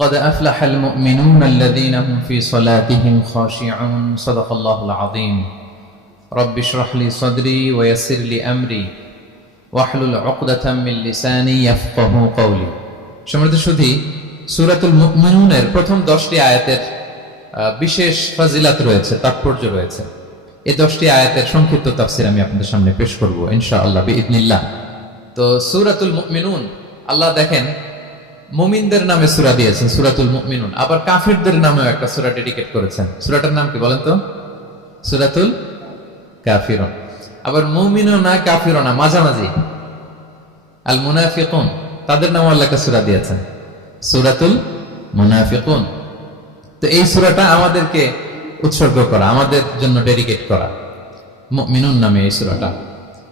قد أفلح المؤمنون الذين هم في صلاتهم خاشعون صدق الله العظيم رب اشرح لي صدري ويسر لي أمري واحلل عقدة من لساني يفقهوا قولي সম্মানিত সুধী সূরাতুল মুমিনুনের প্রথম 10টি আয়াতের বিশেষ ফজিলত রয়েছে, তাৎপর্য রয়েছে। এই 10টি আয়াতের সংক্ষিপ্ত তাফসীর আমি আপনাদের সামনে পেশ করব ইনশাআল্লাহ বিইذنিল্লাহ। তো সূরাতুল মুমিনুন, আল্লাহ দেখেন মুমিনদের নামে সূরা দিয়েছেন সূরাতুল মুমিনুন, আবার কাফিরদের নামেও একটা সূরা ডেডিকেট করেছেন। সূরাটার নাম কি বলেন তো? সূরাতুল কাফিরুন। আবার মুমিনুন না কাফিরুন না, মাঝামাঝি আল মুনাফিকুন, তাদের নামে আল্লাহ একটা সূরা দিয়েছেন সূরাতুল মুনাফিকুন। তো এই সূরাটা আমাদেরকে উৎসর্গ করা, আমাদের জন্য ডেডিকেট করা, মুমিনুন নামে এই সূরাটা।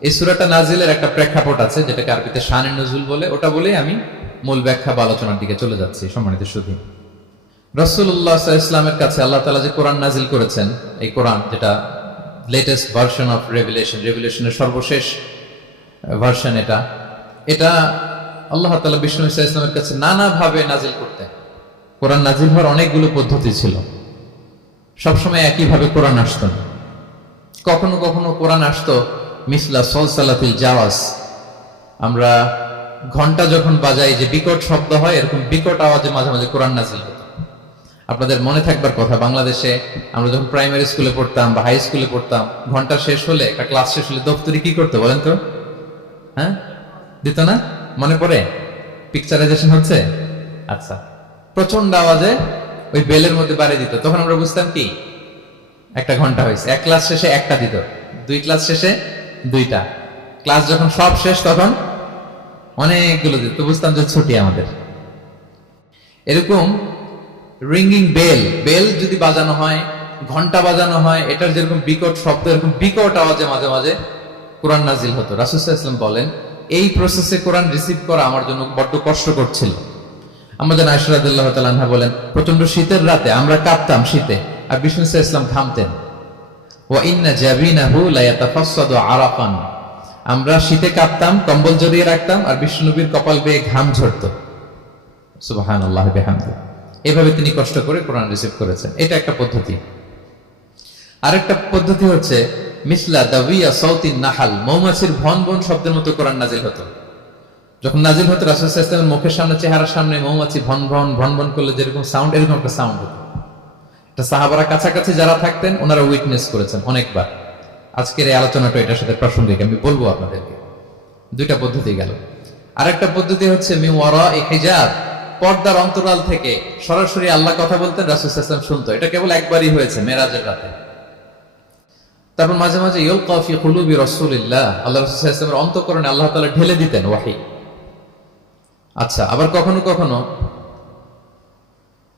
এই সূরাটা নাজিলের একটা প্রেক্ষাপট আছে, যেটাকে আরবিতে শানে নুজুল বলে। ওটা বলে আমি মূল ব্যাখ্যা বা আলোচনার দিকে চলে যাচ্ছি। সম্মানিত সুধী, রাসূলুল্লাহ সাল্লাল্লাহু আলাইহি ওয়াসাল্লামের কাছে আল্লাহ তাআলা যে কোরআন নাজিল করেছেন, এই কোরআন যেটা লেটেস্ট ভার্সন অফ রেভিলেশনের সর্বশেষ ভার্সন, এটা আল্লাহ তাআলা বিষ্ণু ঈসা ইসলামের কাছে নানাভাবে নাজিল করতেন। কোরআন নাজিল হওয়ার অনেকগুলো পদ্ধতি ছিল, সবসময় একইভাবে কোরআন আসতো না। কখনো কখনো কোরআন আসতো মিসলা সলসালাতিল জাওয়াজ, আমরা ঘন্টা যখন বাজাই যে বিকট শব্দ হয়, এরকম বিকট আওয়াজে মাঝে মাঝে কোরআন নাজিল হতো। আপনাদের মনে থাকবার কথা, বাংলাদেশে আমরা যখন প্রাইমারি স্কুলে পড়তাম বা হাই স্কুলে পড়তাম, ঘন্টা শেষ হলে, একটা ক্লাস শেষ হলে দপ্তরি কি করতো বলেন তো? হ্যাঁ, দিত না? মনে পড়ে? পিকচারাইজেশন হচ্ছে? আচ্ছা, প্রচন্ড আওয়াজে ওই বেলের মধ্যে বাড়ি দিত। তখন আমরা বুঝতাম কি একটা ঘন্টা হয়েছে। এক ক্লাস শেষে একটা দিত, 2 ক্লাস শেষে 2টা, ক্লাস যখন সব শেষ তখন অনেকগুলো দিত, তো বুঝতাম যে ছুটি আমাদের। এরকম রিঙ্গিং বেল যদি বাজানো হয়, ঘন্টা বাজানো হয়, এটার যেরকম বিকট শব্দ, এরকম বিকট আওয়াজে মাঝে মাঝে কোরআন নাজিল হতো। রাসূল সাল্লাল্লাহু আলাইহি ওয়াসাল্লাম বলেন, এই প্রসেসে কোরআন রিসিভ করা আমার জন্য বড্ড কষ্টকর ছিল। আমাদের আয়েশা রাদিয়াল্লাহু তাআলা আনহা বলেন, প্রচন্ড শীতের রাতে আমরা কাঁপতাম শীতে, আর বিষ্ণু সাল্লাল্লাহু আলাইহি ওয়াসাল্লাম ঘামতেন। ওয়া ইন্না জাবিনাহু লা ইয়াতাফাসসাদু আরাকান, আমরা শীতে কাঁপতাম, কম্বল জড়িয়ে রাখতাম, আর বিষ্ণু নবীর কপাল বেয়ে ঘাম ঝরতো। সুবহানাল্লাহ বিহামদি। এভাবে তিনি কষ্ট করে কোরআন রিসিভ করেছেন। এটা একটা পদ্ধতি। আরেকটা পদ্ধতি হচ্ছে মিসলা দাবিয়া সাউতিন নাহাল, মৌমাছির ভন ভন শব্দের মতো কোরআন নাজিল হতো। যখন নাজিল হতো, রাসূল সাল্লাল্লাহু আলাইহি ওয়াসাল্লামের মুখের সামনে, চেহারার সামনে মৌমাছি ভন ভন করলে যেরকম সাউন্ড, এরকম একটা সাউন্ড হতো। এটা সাহাবারা কাছাকাছি যারা থাকতেন ওনারা উইটনেস করেছেন অনেকবার। আজকের এই আলোচনাটা এটার সাথে প্রাসঙ্গিক, আমি বলবো আপনাদেরকে। 2টা পদ্ধতি গেল। আরেকটা পদ্ধতি হচ্ছে মিন ওয়ারাই হিজাব, পর্দার অন্তরাল থেকে সরাসরি আল্লাহ কথা বলতেন, রাসূল সাল্লাল্লাহু আলাইহি ওয়াসাল্লাম শুনতো। এটা কেবল একবারই হয়েছে, মেরাজের রাতে। তারপর মাঝে মাঝে ইউলকা ফি কুলুবি রাসূলিল্লাহ, আল্লাহ রাসূল সাল্লাল্লাহু আলাইহি ওয়াসাল্লামের অন্তঃকরণে আল্লাহ তাআলা ঢেলে দিতেন ওয়াহী। আচ্ছা, আবার কখনো কখনো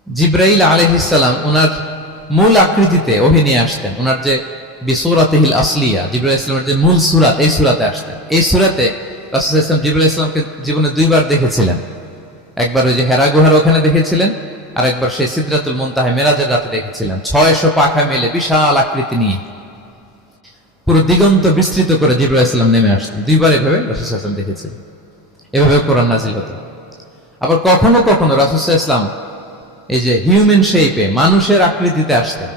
জিবরাইল আলাইহিস সালাম ওনার মূল আকৃতিতে ওহী নিয়ে আসতেন। ওনার যে বিসূরাতিহিল আসলিয়া, জিবরাইল আলাইহিস সালামের যে মূল সূরাত, এই সূরাতে আসতেন। এই সূরাতে রাসূল সাল্লাল্লাহু আলাইহি ওয়াসাল্লাম জিবরাইল আলাইহিস সালামকে জীবনে 2বার দেখেছিলেন। একবার ওই যে হেরা গুহার ওখানে দেখেছিলেন, আর একবার সেই সিদরাতুল মুনতাহা মেরাজের রাতে দেখেছিলেন। 600 পাখা মেলে বিশাল আকৃতি নিয়ে পুরো দিগন্ত বিস্তৃত করে জিবরাইল আলাইহিস সালাম নেমে আসতেন। 2বার এভাবে রাসূল সাল্লাল্লাহু আলাইহি ওয়াসাল্লাম দেখেছিলেন। এভাবে কোরআন নাজিল হতো। আবার কখনো কখনো রাসূল সাল্লাল্লাহু আলাইহি ওয়াসাল্লাম এই যে হিউম্যান শেপে, মানুষের আকৃতিতে আসতেন,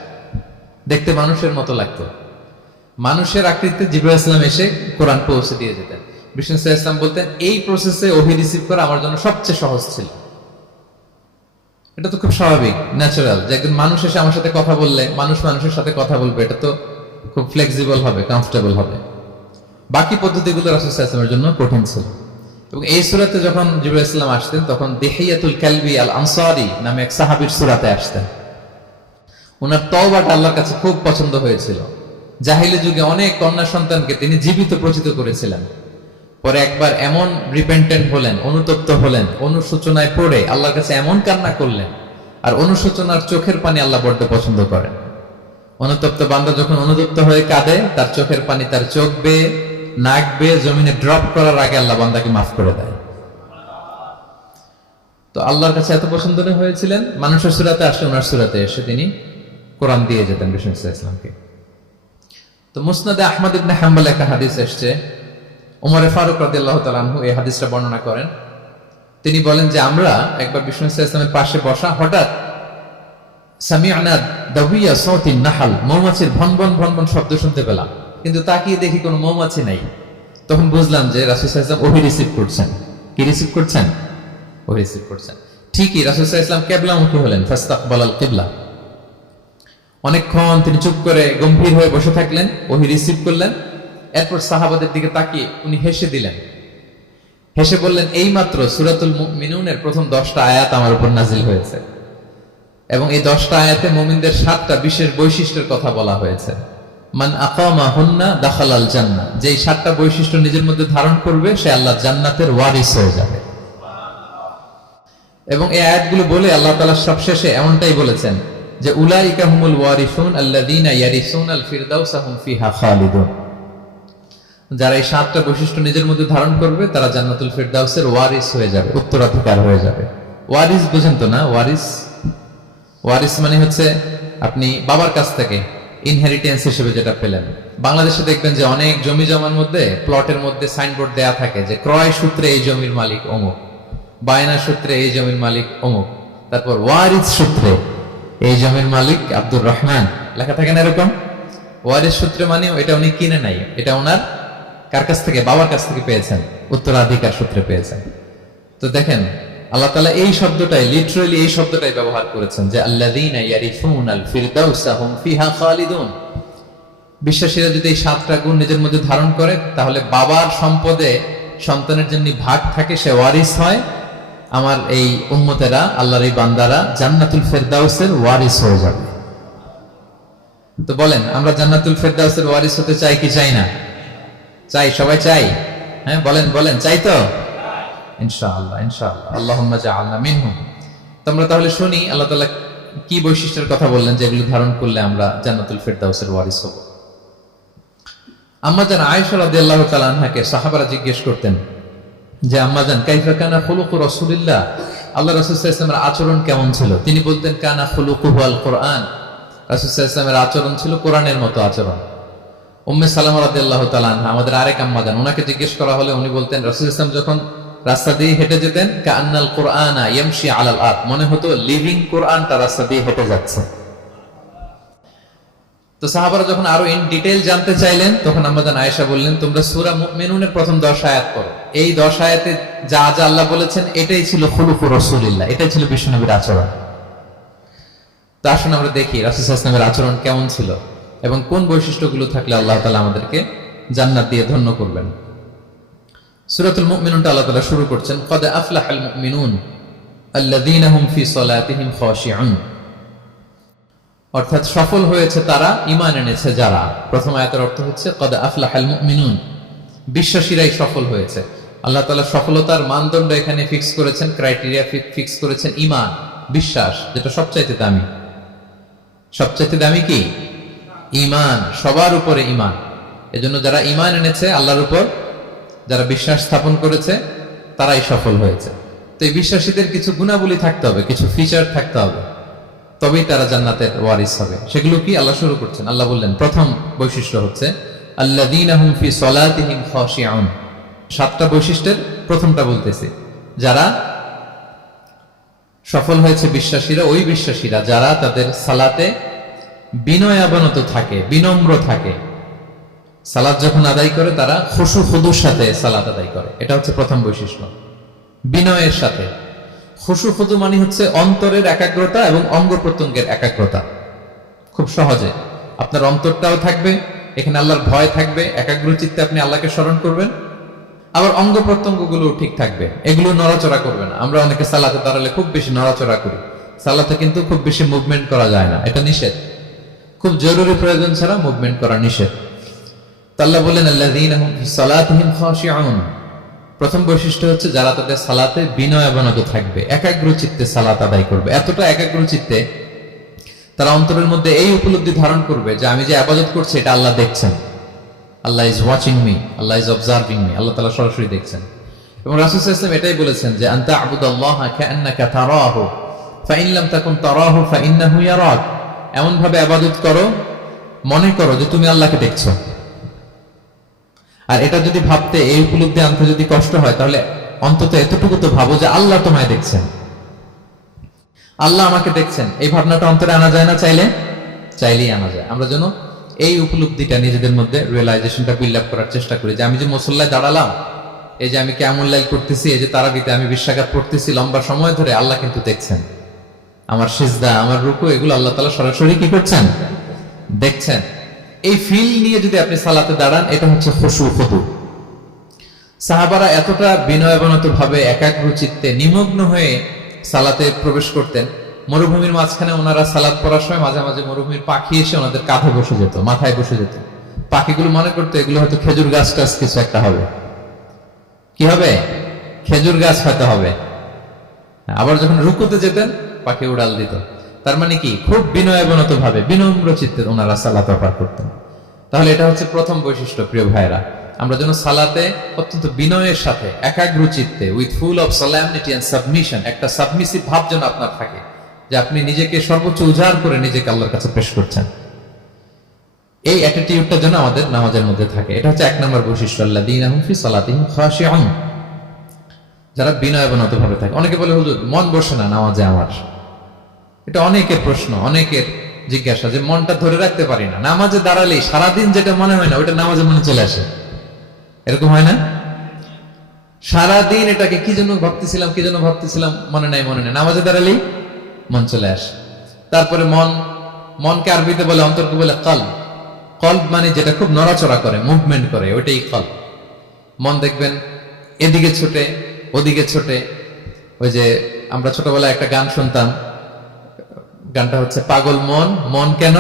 দেখতে মানুষের মতো লাগতো। মানুষের আকৃতিতে জিবরাইল আলাইহিস সালাম এসে কোরআন পৌঁছে দিয়ে যেতেন। বিষ্ণু সাল্লাল্লাহু আলাইহি ওয়াসাল্লাম বলতেন, এই প্রসেসে ওহী রিসিভ করা আমার জন্য সবচেয়ে সহজ ছিল। এটা তো খুব স্বাভাবিক, ন্যাচারাল, যে একজন মানুষ এসে আমার সাথে কথা বললে, মানুষ মানুষের সাথে কথা বলবে, এটা তো খুব ফ্লেক্সিবল হবে, কমফোর্টেবল হবে। বাকি পদ্ধতিগুলো রাসূল সাল্লাল্লাহু আলাইহি ওয়াসাল্লামের জন্য কঠিন ছিল। এবং এই সূরাতে যখন জিবরাইল আলাইহিস সালাম আসতেন, তখন দিহিয়াতুল কালবি আল আনসারী নামে এক সাহাবীর সূরাতে আসতেন। ওনার তওবাটা আল্লাহর কাছে খুব পছন্দ হয়েছিল। জাহিলি যুগে অনেক কন্যা সন্তানকে তিনি জীবিত প্রচিত করেছিলেন। পরে একবার এমন রিপেন্টেন্ট হলেন, অনুতপ্ত হলেন, অনুশোচনায় পড়ে আল্লাহর কাছে এমন কান্না করলেন, আর অনুশোচনার চোখের পানি আল্লাহ বড্ড পছন্দ করেন। অনুতপ্ত বান্দা যখন অনুতপ্ত হয়ে কাঁদে, তার চোখের পানি তার চোখ বেয়ে, নাক বেয়ে জমিনে ড্রপ করার আগে আল্লাহ বান্দাকে মাফ করে দেয়। তো আল্লাহর কাছে এত পছন্দনীয় হয়েছিলেন, মানুষের সূরাতে আসে, ওনার সূরাতে এসে তিনি কোরআন দিয়ে যেতেন বিষ্ণু সাল্লাল্লাহু আলাইহি ওয়াসাল্লামকে। তো মুসনাদে আহমদ ইবনে হাম্বল একটা হাদিস এসেছে, ওমর ফারুক রাদিয়াল্লাহু তাআলা আনহু এই হাদিসটা বর্ণনা করেন। তিনি বলেন যে আমরা একবার বিষ্ণু ইসলামের পাশে বসা, হঠাৎ সামিআনা দাবিয়া সাউতিন নাহাল, মৌমাছির ভনভন ভনভন শব্দ শুনতে পেলাম, কিন্তু তাকিয়ে দেখি কোনো মৌমাছি নাই। তখন বুঝলাম যে রাসূল সাল্লাল্লাহু আলাইহি ওয়াসাল্লাম ওহী রিসিভ করছেন। কি রিসিভ করছেন? ওহী রিসিভ করছেন। ঠিকই রাসূল সাল্লাল্লাহু আলাইহি ওয়াসাল্লাম কিবলামুখী হলেন, ফাস্তাকবালাল কিবলা। অনেকক্ষণ তিনি চুপ করে গম্ভীর হয়ে বসে থাকলেন, ওহী রিসিভ করলেন। এরপর সাহাবাদের দিকে তাকিয়ে উনি হেসে দিলেন, হেসে বললেন, এইমাত্র সূরাতুল মুমিনুনের প্রথম 10টা আয়াত আমার উপর নাজিল হয়েছে, এবং এই 10টা আয়াতে মুমিনদের 7টা বিশেষ বৈশিষ্ট্যের কথা বলা হয়েছে। মান আকামা হুন্না দাখালাল জান্নাহ, যেই 7টা বৈশিষ্ট্য নিজের মধ্যে ধারণ করবে সে আল্লাহ জান্নাতের ওয়ারিস হয়ে যাবে। এবং এই আয়াতগুলো বলে আল্লাহ তাআলা সবশেষে এমনটাই বলেছেন যে উলাইকা হুমুল ওয়ারিসুন আল্লাযীনা ইয়ারিসুনাল ফিরদাউসা হুম ফিহা খালিদুন। যারা এই 7টা বৈশিষ্ট্য নিজের মধ্যে ধারণ করবে তারা জান্নাতুল ফিরদাউসের ওয়ারিস হয়ে যাবে, উত্তরাধিকার হয়ে যাবে। ওয়ারিস বুঝেন তো না? ওয়ারিস, ওয়ারিস মানে হচ্ছে আপনি বাবার কাছ থেকে ইনহেরিটেন্স হিসেবে যেটা পেলেন। বাংলাদেশে দেখবেন যে অনেক জমি জমার মধ্যে প্লটের মধ্যে সাইনবোর্ড দেয়া থাকে যে ক্রয় সূত্রে এই জমির মালিক অমুক, বায়না সূত্রে এই জমির মালিক অমুক, তারপর ওয়ারিস সূত্রে এই জমির মালিক আব্দুর রহমান, লেখা থাকে না এরকম? ওয়ারিস সূত্রে মানে এটা উনি কিনে নাই, এটা ওনার কার কাছ থেকে? বাবার কাছ থেকে পেয়েছেন, উত্তরাধিকার সূত্রে পেয়েছেন। তো দেখেন আল্লাহ তাআলা এই শব্দটাই, লিটারালি এই শব্দটাই ব্যবহার করেছেন যে আল্লাযীনা ইয়ারিসুনাল ফিরদাউসা হুম ফিহা খালিদুন। বিশ্বাসীরা যদি এই 7টা গুণ নিজের মধ্যে ধারণ করে তাহলে বাবার সম্পদে সন্তানের জন্য ভাগ থাকে, সে ওয়ারিস হয়। আমার এই উম্মতেরা, আল্লাহর এই বান্দারা জান্নাতুল ফিরদাউসের ওয়ারিস হয়ে যাবে। তো বলেন, আমরা জান্নাতুল ফিরদাউসের ওয়ারিস হতে চাই কি চাই না? চাই, সবাই চাই। হ্যাঁ বলেন বলেন, চাই তো? ইনশাআল্লাহ ইনশাআল্লাহ, আল্লাহুম্মা জাআলনা মিনহুম। তোমরা তাহলে শুনি আল্লাহ তাআলা কি বৈশিষ্ট্যের কথা বললেন যেগুলো ধারণ করলে আমরা জান্নাতুল ফিরদাউসের ওয়ারিস হব। আম্মা জান আয়েশা রাদিয়াল্লাহু তাআলা আনহাকে সাহাবারা জিজ্ঞেস করতেন যে আম্মা জান কাইফা কানা খুলুকু রাসূলিল্লাহ, আল্লাহ রাসূল সাল্লাল্লাহু আলাইহি ওয়াসাল্লামের আচরণ কেমন ছিল? তিনি বলতেন কানা খুলুকুহু আল কুরআন, রাসূল সাল্লাল্লাহু আলাইহি ওয়াসাল্লামের আচরণ ছিল কোরআনের মতো আচরণ। উম্মে সালামা রাদিয়াল্লাহু তাআলা আনহা, আমাদের আরেক আম্মা জান, ওনাকে জিজ্ঞেস করা হলে উনি বলতেন রাসূল সাল্লাল্লাহু আলাইহি ওয়াসাল্লাম যখন রাস্তা দিয়ে হেঁটে যেতেন কাআন্নাল কুরআনা ইয়ামশি আলাল আরদ, মনে হতো লিভিং কোরআনটা রাস্তা দিয়ে হেঁটে যাচ্ছে। তো সাহাবারা যখন আরো ইন ডিটেইল জানতে চাইলেন তখন আম্মা জান আয়েশা বললেন, তোমরা সূরা মুমিনুনের প্রথম 10 আয়াত পড়ো, এই 10 আয়াতে যা যা আল্লাহ বলেছেন এটাই ছিল খুলুকু রাসূলিল্লাহ, এটাই ছিল বিশ্বনবীর আচরণ। তো আসুন আমরা দেখি রাসূল সাল্লাল্লাহু আলাইহি ওয়াসাল্লামের আচরণ কেমন ছিল এবং কোন বৈশিষ্ট্যগুলো থাকলে আল্লাহ তাআলা আমাদেরকে জান্নাত দিয়ে ধন্য করবেন। সূরাতুল মুমিনুনটা আল্লাহ তাআলা শুরু করছেন ক্বাদ আফলাহাল মুমিনুন আল্লাযীনা হুম ফি সালাতিহিম খাশিউন, অর্থাৎ সফল হয়েছে তারা, ঈমান এনেছে যারা। প্রথম আয়াতের অর্থ হচ্ছে ক্বাদ আফলাহাল মুমিনুন, বিশ্বাসীরাই সফল হয়েছে। আল্লাহ তাআলা সফলতার মানদণ্ড এখানে ফিক্স করেছেন, ক্রাইটেরিয়া ফিক্স করেছেন ঈমান, বিশ্বাস, যেটা সবচাইতে দামি। সবচাইতে দামি কি? ঈমান, সবার উপরে ঈমান। এজন্য যারা ঈমান এনেছে আল্লাহর উপর, যারা বিশ্বাস স্থাপন করেছে তারাই সফল হয়েছে। তো এই বিশ্বাসীদের কিছু গুণাবলী থাকতে হবে, কিছু ফিচার থাকতে হবে, তবেই তারা জান্নাতের ওয়ারিস হবে। সেগুলো কি আল্লাহ শুরু করছেন। আল্লাহ বললেন প্রথম বৈশিষ্ট্য হচ্ছে আল্লাযীনা হুম ফি সালাতিহিম খাশিউন। 7টা বৈশিষ্ট্যের প্রথমটা বলতেছি, যারা সফল হয়েছে বিশ্বাসীরা, ওই বিশ্বাসীরা যারা তাদের সালাতে বিনয়াবনত থাকে, বিনম্র থাকে। সালাত যখন আদায় করে তারা খুশু খুদুর সাথে সালাত আদায় করে, এটা হচ্ছে প্রথম বৈশিষ্ট্য, বিনয়ের সাথে। খুশু খুদু মানে হচ্ছে অন্তরের একাগ্রতা এবং অঙ্গ প্রত্যঙ্গের একাগ্রতা। খুব সহজে আপনার অন্তরটাও থাকবে, এখানে আল্লাহর ভয় থাকবে, একাগ্র চিত্তে আপনি আল্লাহকে স্মরণ করবেন, আবার অঙ্গ প্রত্যঙ্গগুলো ঠিক থাকবে, এগুলো নড়াচড়া করবে না। আমরা অনেকে সালাতে দাঁড়ালে খুব বেশি নড়াচড়া করি, সালাতে কিন্তু খুব বেশি মুভমেন্ট করা যায় না, এটা নিষেধ। খুব জরুরি প্রয়োজন ছাড়া মুভমেন্ট করা নিষেধ। আল্লাহ বললেন আল্লাযীনা হুম ফি সালাতিহিম খাশিউন, প্রথম বৈশিষ্ট্য হচ্ছে যারা তাদের সালাতে বিনয়াবনত থাকবে, একাগ্র চিত্তে সালাত আদায় করবে। এতটা একাগ্র চিত্তে তারা অন্তরের মধ্যে এই উপলব্ধি ধারণ করবে যে আমি যে ইবাদত করছি এটা আল্লাহ দেখছেন, Allah is watching me, Allah is observing me, Allah তাআলা সরাসরি দেখছেন। এবং রাসূল সাল্লাল্লাহু আলাইহি ওয়াসাল্লাম এটাই বলেছেন যে আনতা আবুদাল্লাহা কাআন্নাকা তারাহু ফাইন লাম তাকুন তারাহু ফাইন্নাহু ইয়ারাক, এমন ভাবে ইবাদত করো মনে করো যে তুমি আল্লাহকে দেখছো। আর এটা যদি ভাবতে, এই উপলব্ধি আনতে যদি কষ্ট হয় তাহলে অন্তত এতটুকু তো ভাবো যে আল্লাহ তোমায় দেখছেন, আল্লাহ আমাকে দেখছেন। এই ভাবনাটা অন্তরে আনা যায় না? চাইলেই আনা যায়। আমরা যেন এই উপলব্ধিটা নিজেদের মধ্যে রিয়েলাইজেশনটা বিল্ড আপ করার চেষ্টা করি যে আমি যে মুসল্লায় দাঁড়ালাম, এই যে আমি কিয়ামুল লাইল করতেছি, এই যে তারাবিতে আমি বিশ্বঘাত পড়তেছি লম্বা সময় ধরে, আল্লাহ কিন্তু দেখছেন। আমার সিজদা, আমার রুকু, এগুলো আল্লাহ তাআলা সরাসরি কি করছেন? দেখছেন। এই ফিল নিয়ে যদি আপনি সালাতে দাঁড়ান, এটা হচ্ছে খুশু খুদু। সাহাবারা এতটা বিনয়াবনত ভাবে একাগ্র চিত্তে নিমগ্ন হয়ে সালাতে প্রবেশ করতেন, মরুভূমির মাঝখানে ওনারা সালাত পড়ার সময় মাঝে মাঝে মরুভূমির পাখি এসে ওনাদের কাঁধে বসে যেত, মাথায় বসে যেত। পাখিগুলো মনে করতো এগুলো হয়তো খেজুর গাছ টাছ কিছু একটা হবে। কি হবে? খেজুর গাছ হয়তো হবে। আবার যখন রুকুতে যেতেন, পাখি উড়াল দিত। তার মানে কি, খুব বিনয়াবনত ভাবে বিনম্র চিত্তে ওনারা সালাত পার করতেন। তাহলে এটা হচ্ছে প্রথম বৈশিষ্ট্য। প্রিয় ভাইরা, আমরা যেন সালাতে অত্যন্ত বিনয়ের সাথে একাগ্র চিত্তে, with full of solemnity and submission, একটা সাবমিসিভ ভাব যেন আপনার থাকে, যে আপনি নিজেকে সর্বোচ্চ উজাড় করে নিজেকে আল্লাহর কাছে পেশ করছেন। এই অ্যাটিটিউডটা যেন আমাদের নামাজের মধ্যে থাকে। এটা হচ্ছে এক নম্বর বৈশিষ্ট্য, আল্লাযীনা হুম ফি সালাতিহিম খাশিউন, যারা বিনয়াবনত ভাবে থাকে। অনেকে বলে, হুজুর মন বসে না নামাজে আমার। এটা অনেকের প্রশ্ন, অনেকের জিজ্ঞাসা, যে মনটা ধরে রাখতে পারি না, নামাজে দাঁড়ালেই সারাদিন যেটা মনে হয় না ওইটা নামাজে মনে চলে আসে। এরকম হয় না? সারাদিন এটাকে কি জন্য ভাবতেছিলাম মনে নাই, নামাজে দাঁড়ালেই মন চলে আসে। তারপরে মনকে আরবিতে বলে, অন্তরকে বলে কলব। কলব মানে যেটা খুব নড়াচড়া করে, মুভমেন্ট করে, ওইটাই কলব। মন দেখবেন এদিকে ছোটে, ওদিকে ছোটে। ওই যে আমরা ছোটবেলায় একটা গান শুনতাম, গানটা হচ্ছে পাগল মন, মন কেন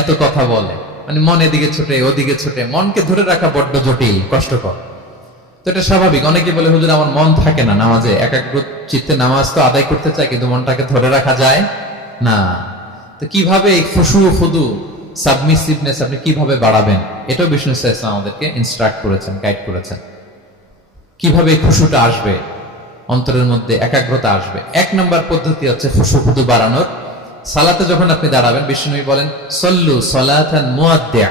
এত কথা বলে। মানে মন এদিকে ছোটে, ওদিকে ছোটে, মনকে ধরে রাখা বড্ড জটিল, কষ্টকর। তো এটা স্বাভাবিক। অনেকে বলে, হুজুর আমার মন থাকে না নামাজে, একাগ্র চিত্তে নামাজ তো আদায় করতে চায়, কিন্তু মনটাকে ধরে রাখা যায় না। তো কিভাবে এই খুশু খুদু, সাবমিসিভনেস আপনি কিভাবে বাড়াবেন, এটাও বিষ্ণু ইসলাম আমাদেরকে ইনস্ট্রাক্ট করেছেন, গাইড করেছেন। কিভাবে এই খুশুটা আসবে, অন্তরের মধ্যে একাগ্রতা আসবে। এক নম্বর পদ্ধতি হচ্ছে খুশু খুদু বাড়ানোর। সালাতে যখন আপনি দাঁড়াবেন, বিষ্ণু বলেন সল্লু সলাতান মুআদ্দিয়া।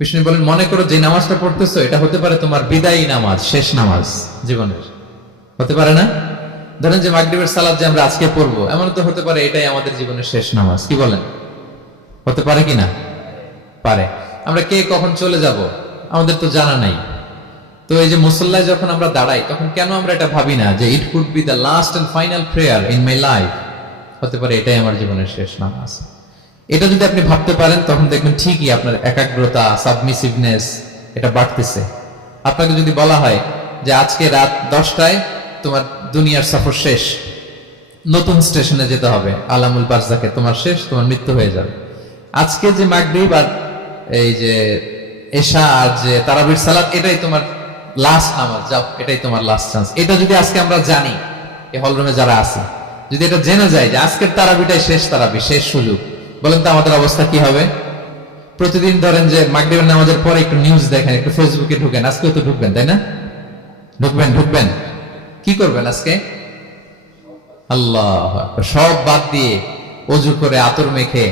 বিষ্ণু বলেন, মনে করো যে নামাজটা পড়তেছো এটা হতে পারে তোমার বিদায়ী নামাজ, শেষ নামাজ জীবনের। হতে পারে না? ধরেন যে মাগরিবের সালাত যে আমরা আজকে পড়বো, এমন তো হতে পারে এটাই আমাদের জীবনের শেষ নামাজ। কি বলেন? হতে পারে কি না? পারে। আমরা কে কখন চলে যাব আমাদের তো জানা নাই। তো এই যে মুসল্লায় যখন আমরা দাঁড়াই, তখন কেন আমরা এটা ভাবি না যে it could be the last and final prayer in my life? হতে পারে এটাই আমার জীবনের শেষ নামাজ। এটা যদি আপনি ভাবতে পারেন, তখন দেখবেন ঠিকই আপনার একাগ্রতা, সাবমিসিভনেস এটা বাড়তেছে। আপনাকে যদি বলা হয় যে আজকে রাত 10টায় তোমার দুনিয়ার সফর শেষ, নতুন স্টেশনে যেতে হবে, আলামুল বারজাকে, তোমার শেষ, তোমার মৃত্যু হয়ে যাবে। আজকে যে মাগরিব আর এই যে এশা আর যে তারাবির সালাত, এটাই তোমার লাস্ট নামাজ, যাও এটাই তোমার লাস্ট চান্স। এটা যদি আজকে আমরা জানি, এই হলরুমে যারা আছে, যদি এটা জেনে যায় যে আজকের তারাবিটাই শেষ তারাবি, শেষ সুযোগ, বলেন তো আমাদের অবস্থা কি হবে? প্রতিদিন ধরেন যে মাগরিবের নামাজের পরে একটু নিউজ দেখেন, একটু ফেসবুকে ঢুকেন, আজকেও তো ঢুকবেন, তাই না? ঢুকবেন। কি করবেন আজকে? আল্লাহ সব বাদ দিয়ে অজু করে আতর মেখে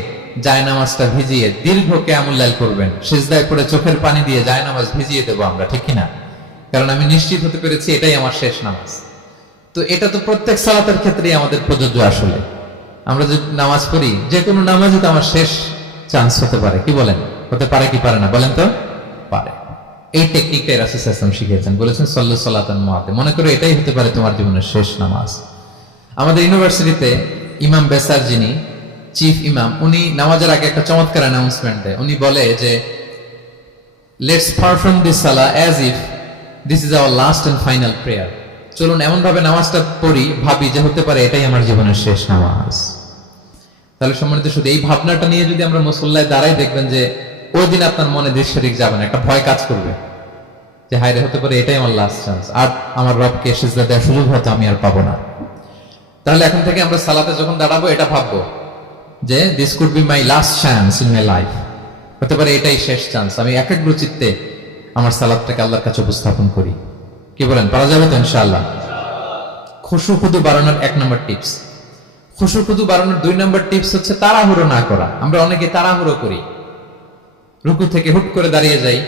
জায়নামাজটা ভিজিয়ে দীর্ঘ কিয়ামুল লাইল করবেন। সিজদায় পড়ে চোখের পানি দিয়ে জায়নামাজ ভিজিয়ে দেবো আমরা, ঠিক কিনা? কারণ আমি নিশ্চিত হতে পেরেছি এটাই আমার শেষ নামাজ। তো এটা তো প্রত্যেক সালাতের ক্ষেত্রেই আমাদের প্রযোজ্য। আসলে আমরা যে নামাজ পড়ি, যে কোনো নামাজই তো আমার শেষ চান্স হতে পারে। কি বলেন? হতে পারে কি পারে না? বলেন তো। পারে। এই টেকনিকটাই রাসূল সাল্লাল্লাহু আলাইহি ওয়াসাল্লাম শিখিয়েছেন, বলেছেন সল্লু সালাতান মুআদ্দিয়া। মনে করো এটাই হতে পারে তোমার জীবনের শেষ নামাজ। আমাদের ইউনিভার্সিটিতে ইমাম বেসার, যিনি চিফ ইমাম, উনি নামাজের আগে একটা চমৎকার অ্যানাউন্সমেন্ট দেয়। উনি বলে যে let's perform this salah as if this is our last and final prayer. চলুন এমন ভাবে নামাজটা পড়ি, ভাবি যে হতে পারে এটাই আমার জীবনের শেষ নামাজ। তাহলে সম্মানিত, শুধু এই ভাবনাটা নিয়ে যদি আমরা মুসল্লায় দাঁড়াই, দেখবেন যে ওই দিন আপনার মনে দৃশ্যরিক যাবে না, একটা ভয় কাজ করবে যে হায় রে, হতে পারে এটাই আমার লাস্ট চান্স, আর আমার রবকে সিজদা দেওয়ার সুযোগ হয়তো আমি আর পাবো না। তাহলে এখন থেকে আমরা সালাতে যখন দাঁড়াবো, এটা ভাববো যে this could be my last chance in my life. হতে পারে এটাই শেষ চান্স, আমি একাগ্র চিত্তে আমার সালাতটাকে আল্লাহর কাছে উপস্থাপন করি। কি বলেন, পারা যাবে তো ইনশাআল্লাহ? খুশু খুদু বাড়ানোর 1 নম্বর টিপস। খুশু খুদু বাড়ানোর 2 নম্বর টিপস হচ্ছে তাড়াহুড়ো না করা। আমরা অনেকে তাড়াহুড়ো করি, রুকু থেকে হুট করে দাঁড়িয়ে যাই,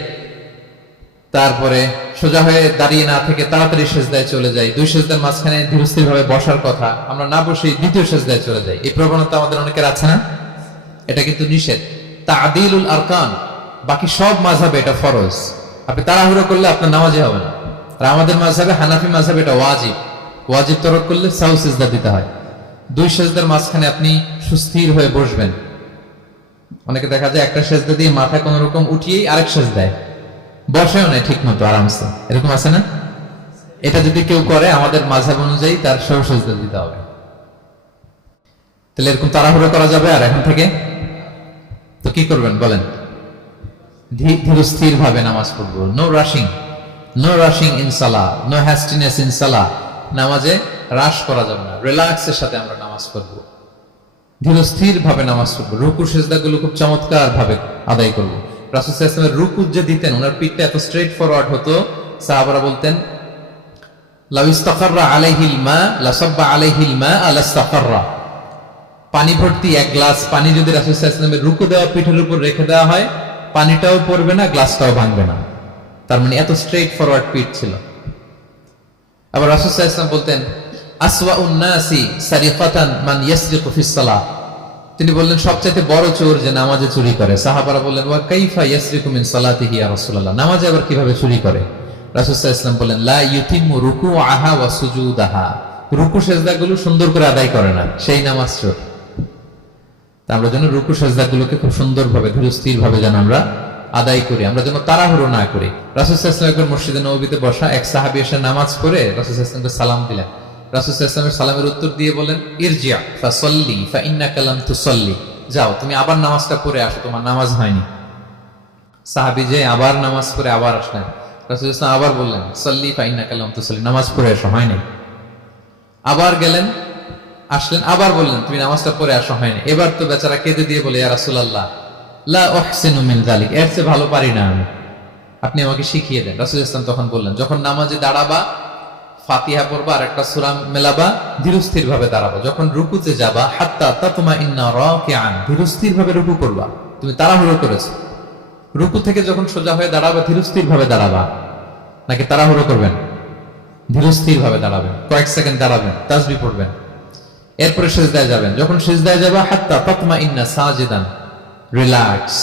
তারপরে সোজা হয়ে দাঁড়িয়ে না থেকে তাড়াতাড়ি সেজদায় চলে যাই, দুই সেজদার মাঝখানে ধীরস্থির ভাবে বসার কথা, আমরা না বসেই দ্বিতীয় সেজদায় চলে যাই। এই প্রবণতা আমাদের অনেকের আছে না? এটা কিন্তু নিষেধ। তা'দীলুল আরকান, বাকি সব মাযহাবে এটা ফরজ। আপনি তাড়াহুড়ো করলে আপনার নামাজই হবে না। আর আমাদের মাযহাবে, হানাফি মাযহাবে এটা ওয়াজিব। ওয়াজিব তরক করলে সাউ সিজদা দিতে হয়। দুই সেজদার মাঝখানে আপনি সুস্থির হয়ে বসবেন। অনেকে দেখা যায় একটা সেজদা দিয়ে মাথা কোন রকম উঠিয়েই আরেক সেজদায় বসেও নেই ঠিক মতো আরামসে, এরকম আছে না? এটা যদি কেউ করে আমাদের মাযহাব অনুযায়ী তার সাউ সিজদা দিতে হবে। তাহলে এরকম তাড়াহুড়ো করা যাবে? আর এখন থেকে তো কি করবেন বলেন? ধীরস্থির ভাবে নামাজ পড়বো। No rushing, no rushing in সালাহ, নো হ্যাস্টিনেস ইন সালাহ। নামাজে রাশ করা যাবে না, রিল্যাক্সের সাথে আমরা নামাজ পড়বো, ধীরস্থির ভাবে নামাজ পড়বো। রুকু সেজদাগুলো খুব চমৎকার ভাবে আদায় করবো। রাসূল সাল্লাল্লাহু আলাইহি ওয়াসাল্লাম রুকু যে দিতেন, ওনার পিঠটা এত স্ট্রেট ফরওয়ার্ড হতো, সাহাবারা বলতেন লাউ ইস্তাকাররা আলাইহিল মা লাসাব্বা আলাইহিল মা আলাস্তাকাররা। পানি ভর্তি এক গ্লাস পানি যদি রাসূল সাল্লাল্লাহু আলাইহি ওয়াসাল্লামের রুকু দেওয়া পিঠের উপর রেখে দেওয়া হয়, পানিটাও পড়বে না, গ্লাসটাও ভাঙবে না। তার মানে এত স্ট্রেট ফরওয়ার্ড পিঠ ছিল। আবার রাসূল সাল্লাল্লাহু আলাইহি ওয়াসাল্লাম বলতেন আসওয়াউন নাসি সারিকাতান মান ইয়াসরিকু ফিস সালাহ। তিনি বললেন সবচেয়ে বড় চোর যে নামাজে চুরি করে। সাহাবারা বললেন ওয়া কাইফা ইয়াসরিকু মিন সালাতিহি ইয়া রাসূলুল্লাহ, নামাজে আবার কিভাবে চুরি করে? রাসূল সাল্লাল্লাহু আলাইহি ওয়াসাল্লাম বললেন লা ইউতিমু রুকুআহা ওয়া সুজুদাহা, রুকু সেজদাগুলো সুন্দর করে আদায় করে না, সেই নামাজ চোর। তা আমরা যেন রুকু সেজদাগুলোকে খুব সুন্দরভাবে ধীরস্থির ভাবে যেন আমরা আদায় করি, আমরা যেন তাড়াহুড়ো না করি। রাসূল সাল্লাল্লাহু আলাইহি ওয়াসাল্লাম একবার মসজিদে নববীতে বসা এক সাহাবী এসে নামাজ পড়ে রাসূল সাল্লাল্লাহু আলাইহি ওয়াসাল্লামকে সালাম দিলেন। রাসূল সাল্লাল্লাহু আলাইহি ওয়াসাল্লামের সালামের উত্তর দিয়ে বলেন ইরজি' ফাসাল্লি ফাইন্নাকা লাম তুসাল্লি, যাও তুমি আবার নামাজটা পড়ে আসো, তোমার নামাজ হয়নি। সাহাবী যে আবার নামাজ পড়ে আবার আসলেন, রাসূল সাল্লাল্লাহু আলাইহি ওয়াসাল্লাম আবার বললেন সাল্লি ফাইন্নাকা লাম তুসাল্লি, নামাজ পড়ে আসো, হয়নি। আবার গেলেন, আসলেন, আবার বললেন তুমি নামাজটা পড়ে আসো, হয়নি। এবার তো বেচারা কেঁদে দিয়ে বলে ইয়া রাসূলুল্লাহ লা উহসিনু মিন যালিক, এর চেয়ে ভালো পারি না আমি, আপনি আমাকে শিখিয়ে দেন। রাসূল সাল্লাল্লাহু আলাইহি ওয়াসাল্লাম তখন বললেন যখন নামাজে দাঁড়াবা, ফাতিহা পড়বা আর একটা সূরা মেলাবা, ধীরস্থির ভাবে দাঁড়াবা। যখন রুকুতে যাবা হাত্তা তাতমাইন্না রাকিআন, ধীরস্থির ভাবে রুকু করবা। তুমি তাড়াহুড়ো করেছো, রুকু থেকে যখন সোজা হয়ে দাঁড়াবা ধীরস্থির ভাবে দাঁড়াবা, নাকি তাড়াহুড়ো করবেন? ধীরস্থির ভাবে দাঁড়াবেন, কয়েক সেকেন্ড দাঁড়াবেন, তাসবিহ পড়বেন, এরপরে সিজদায় যাবেন। যখন সিজদায় যাবা হাত্তা তাতমাইন্না সাজিদান, রিল্যাক্স।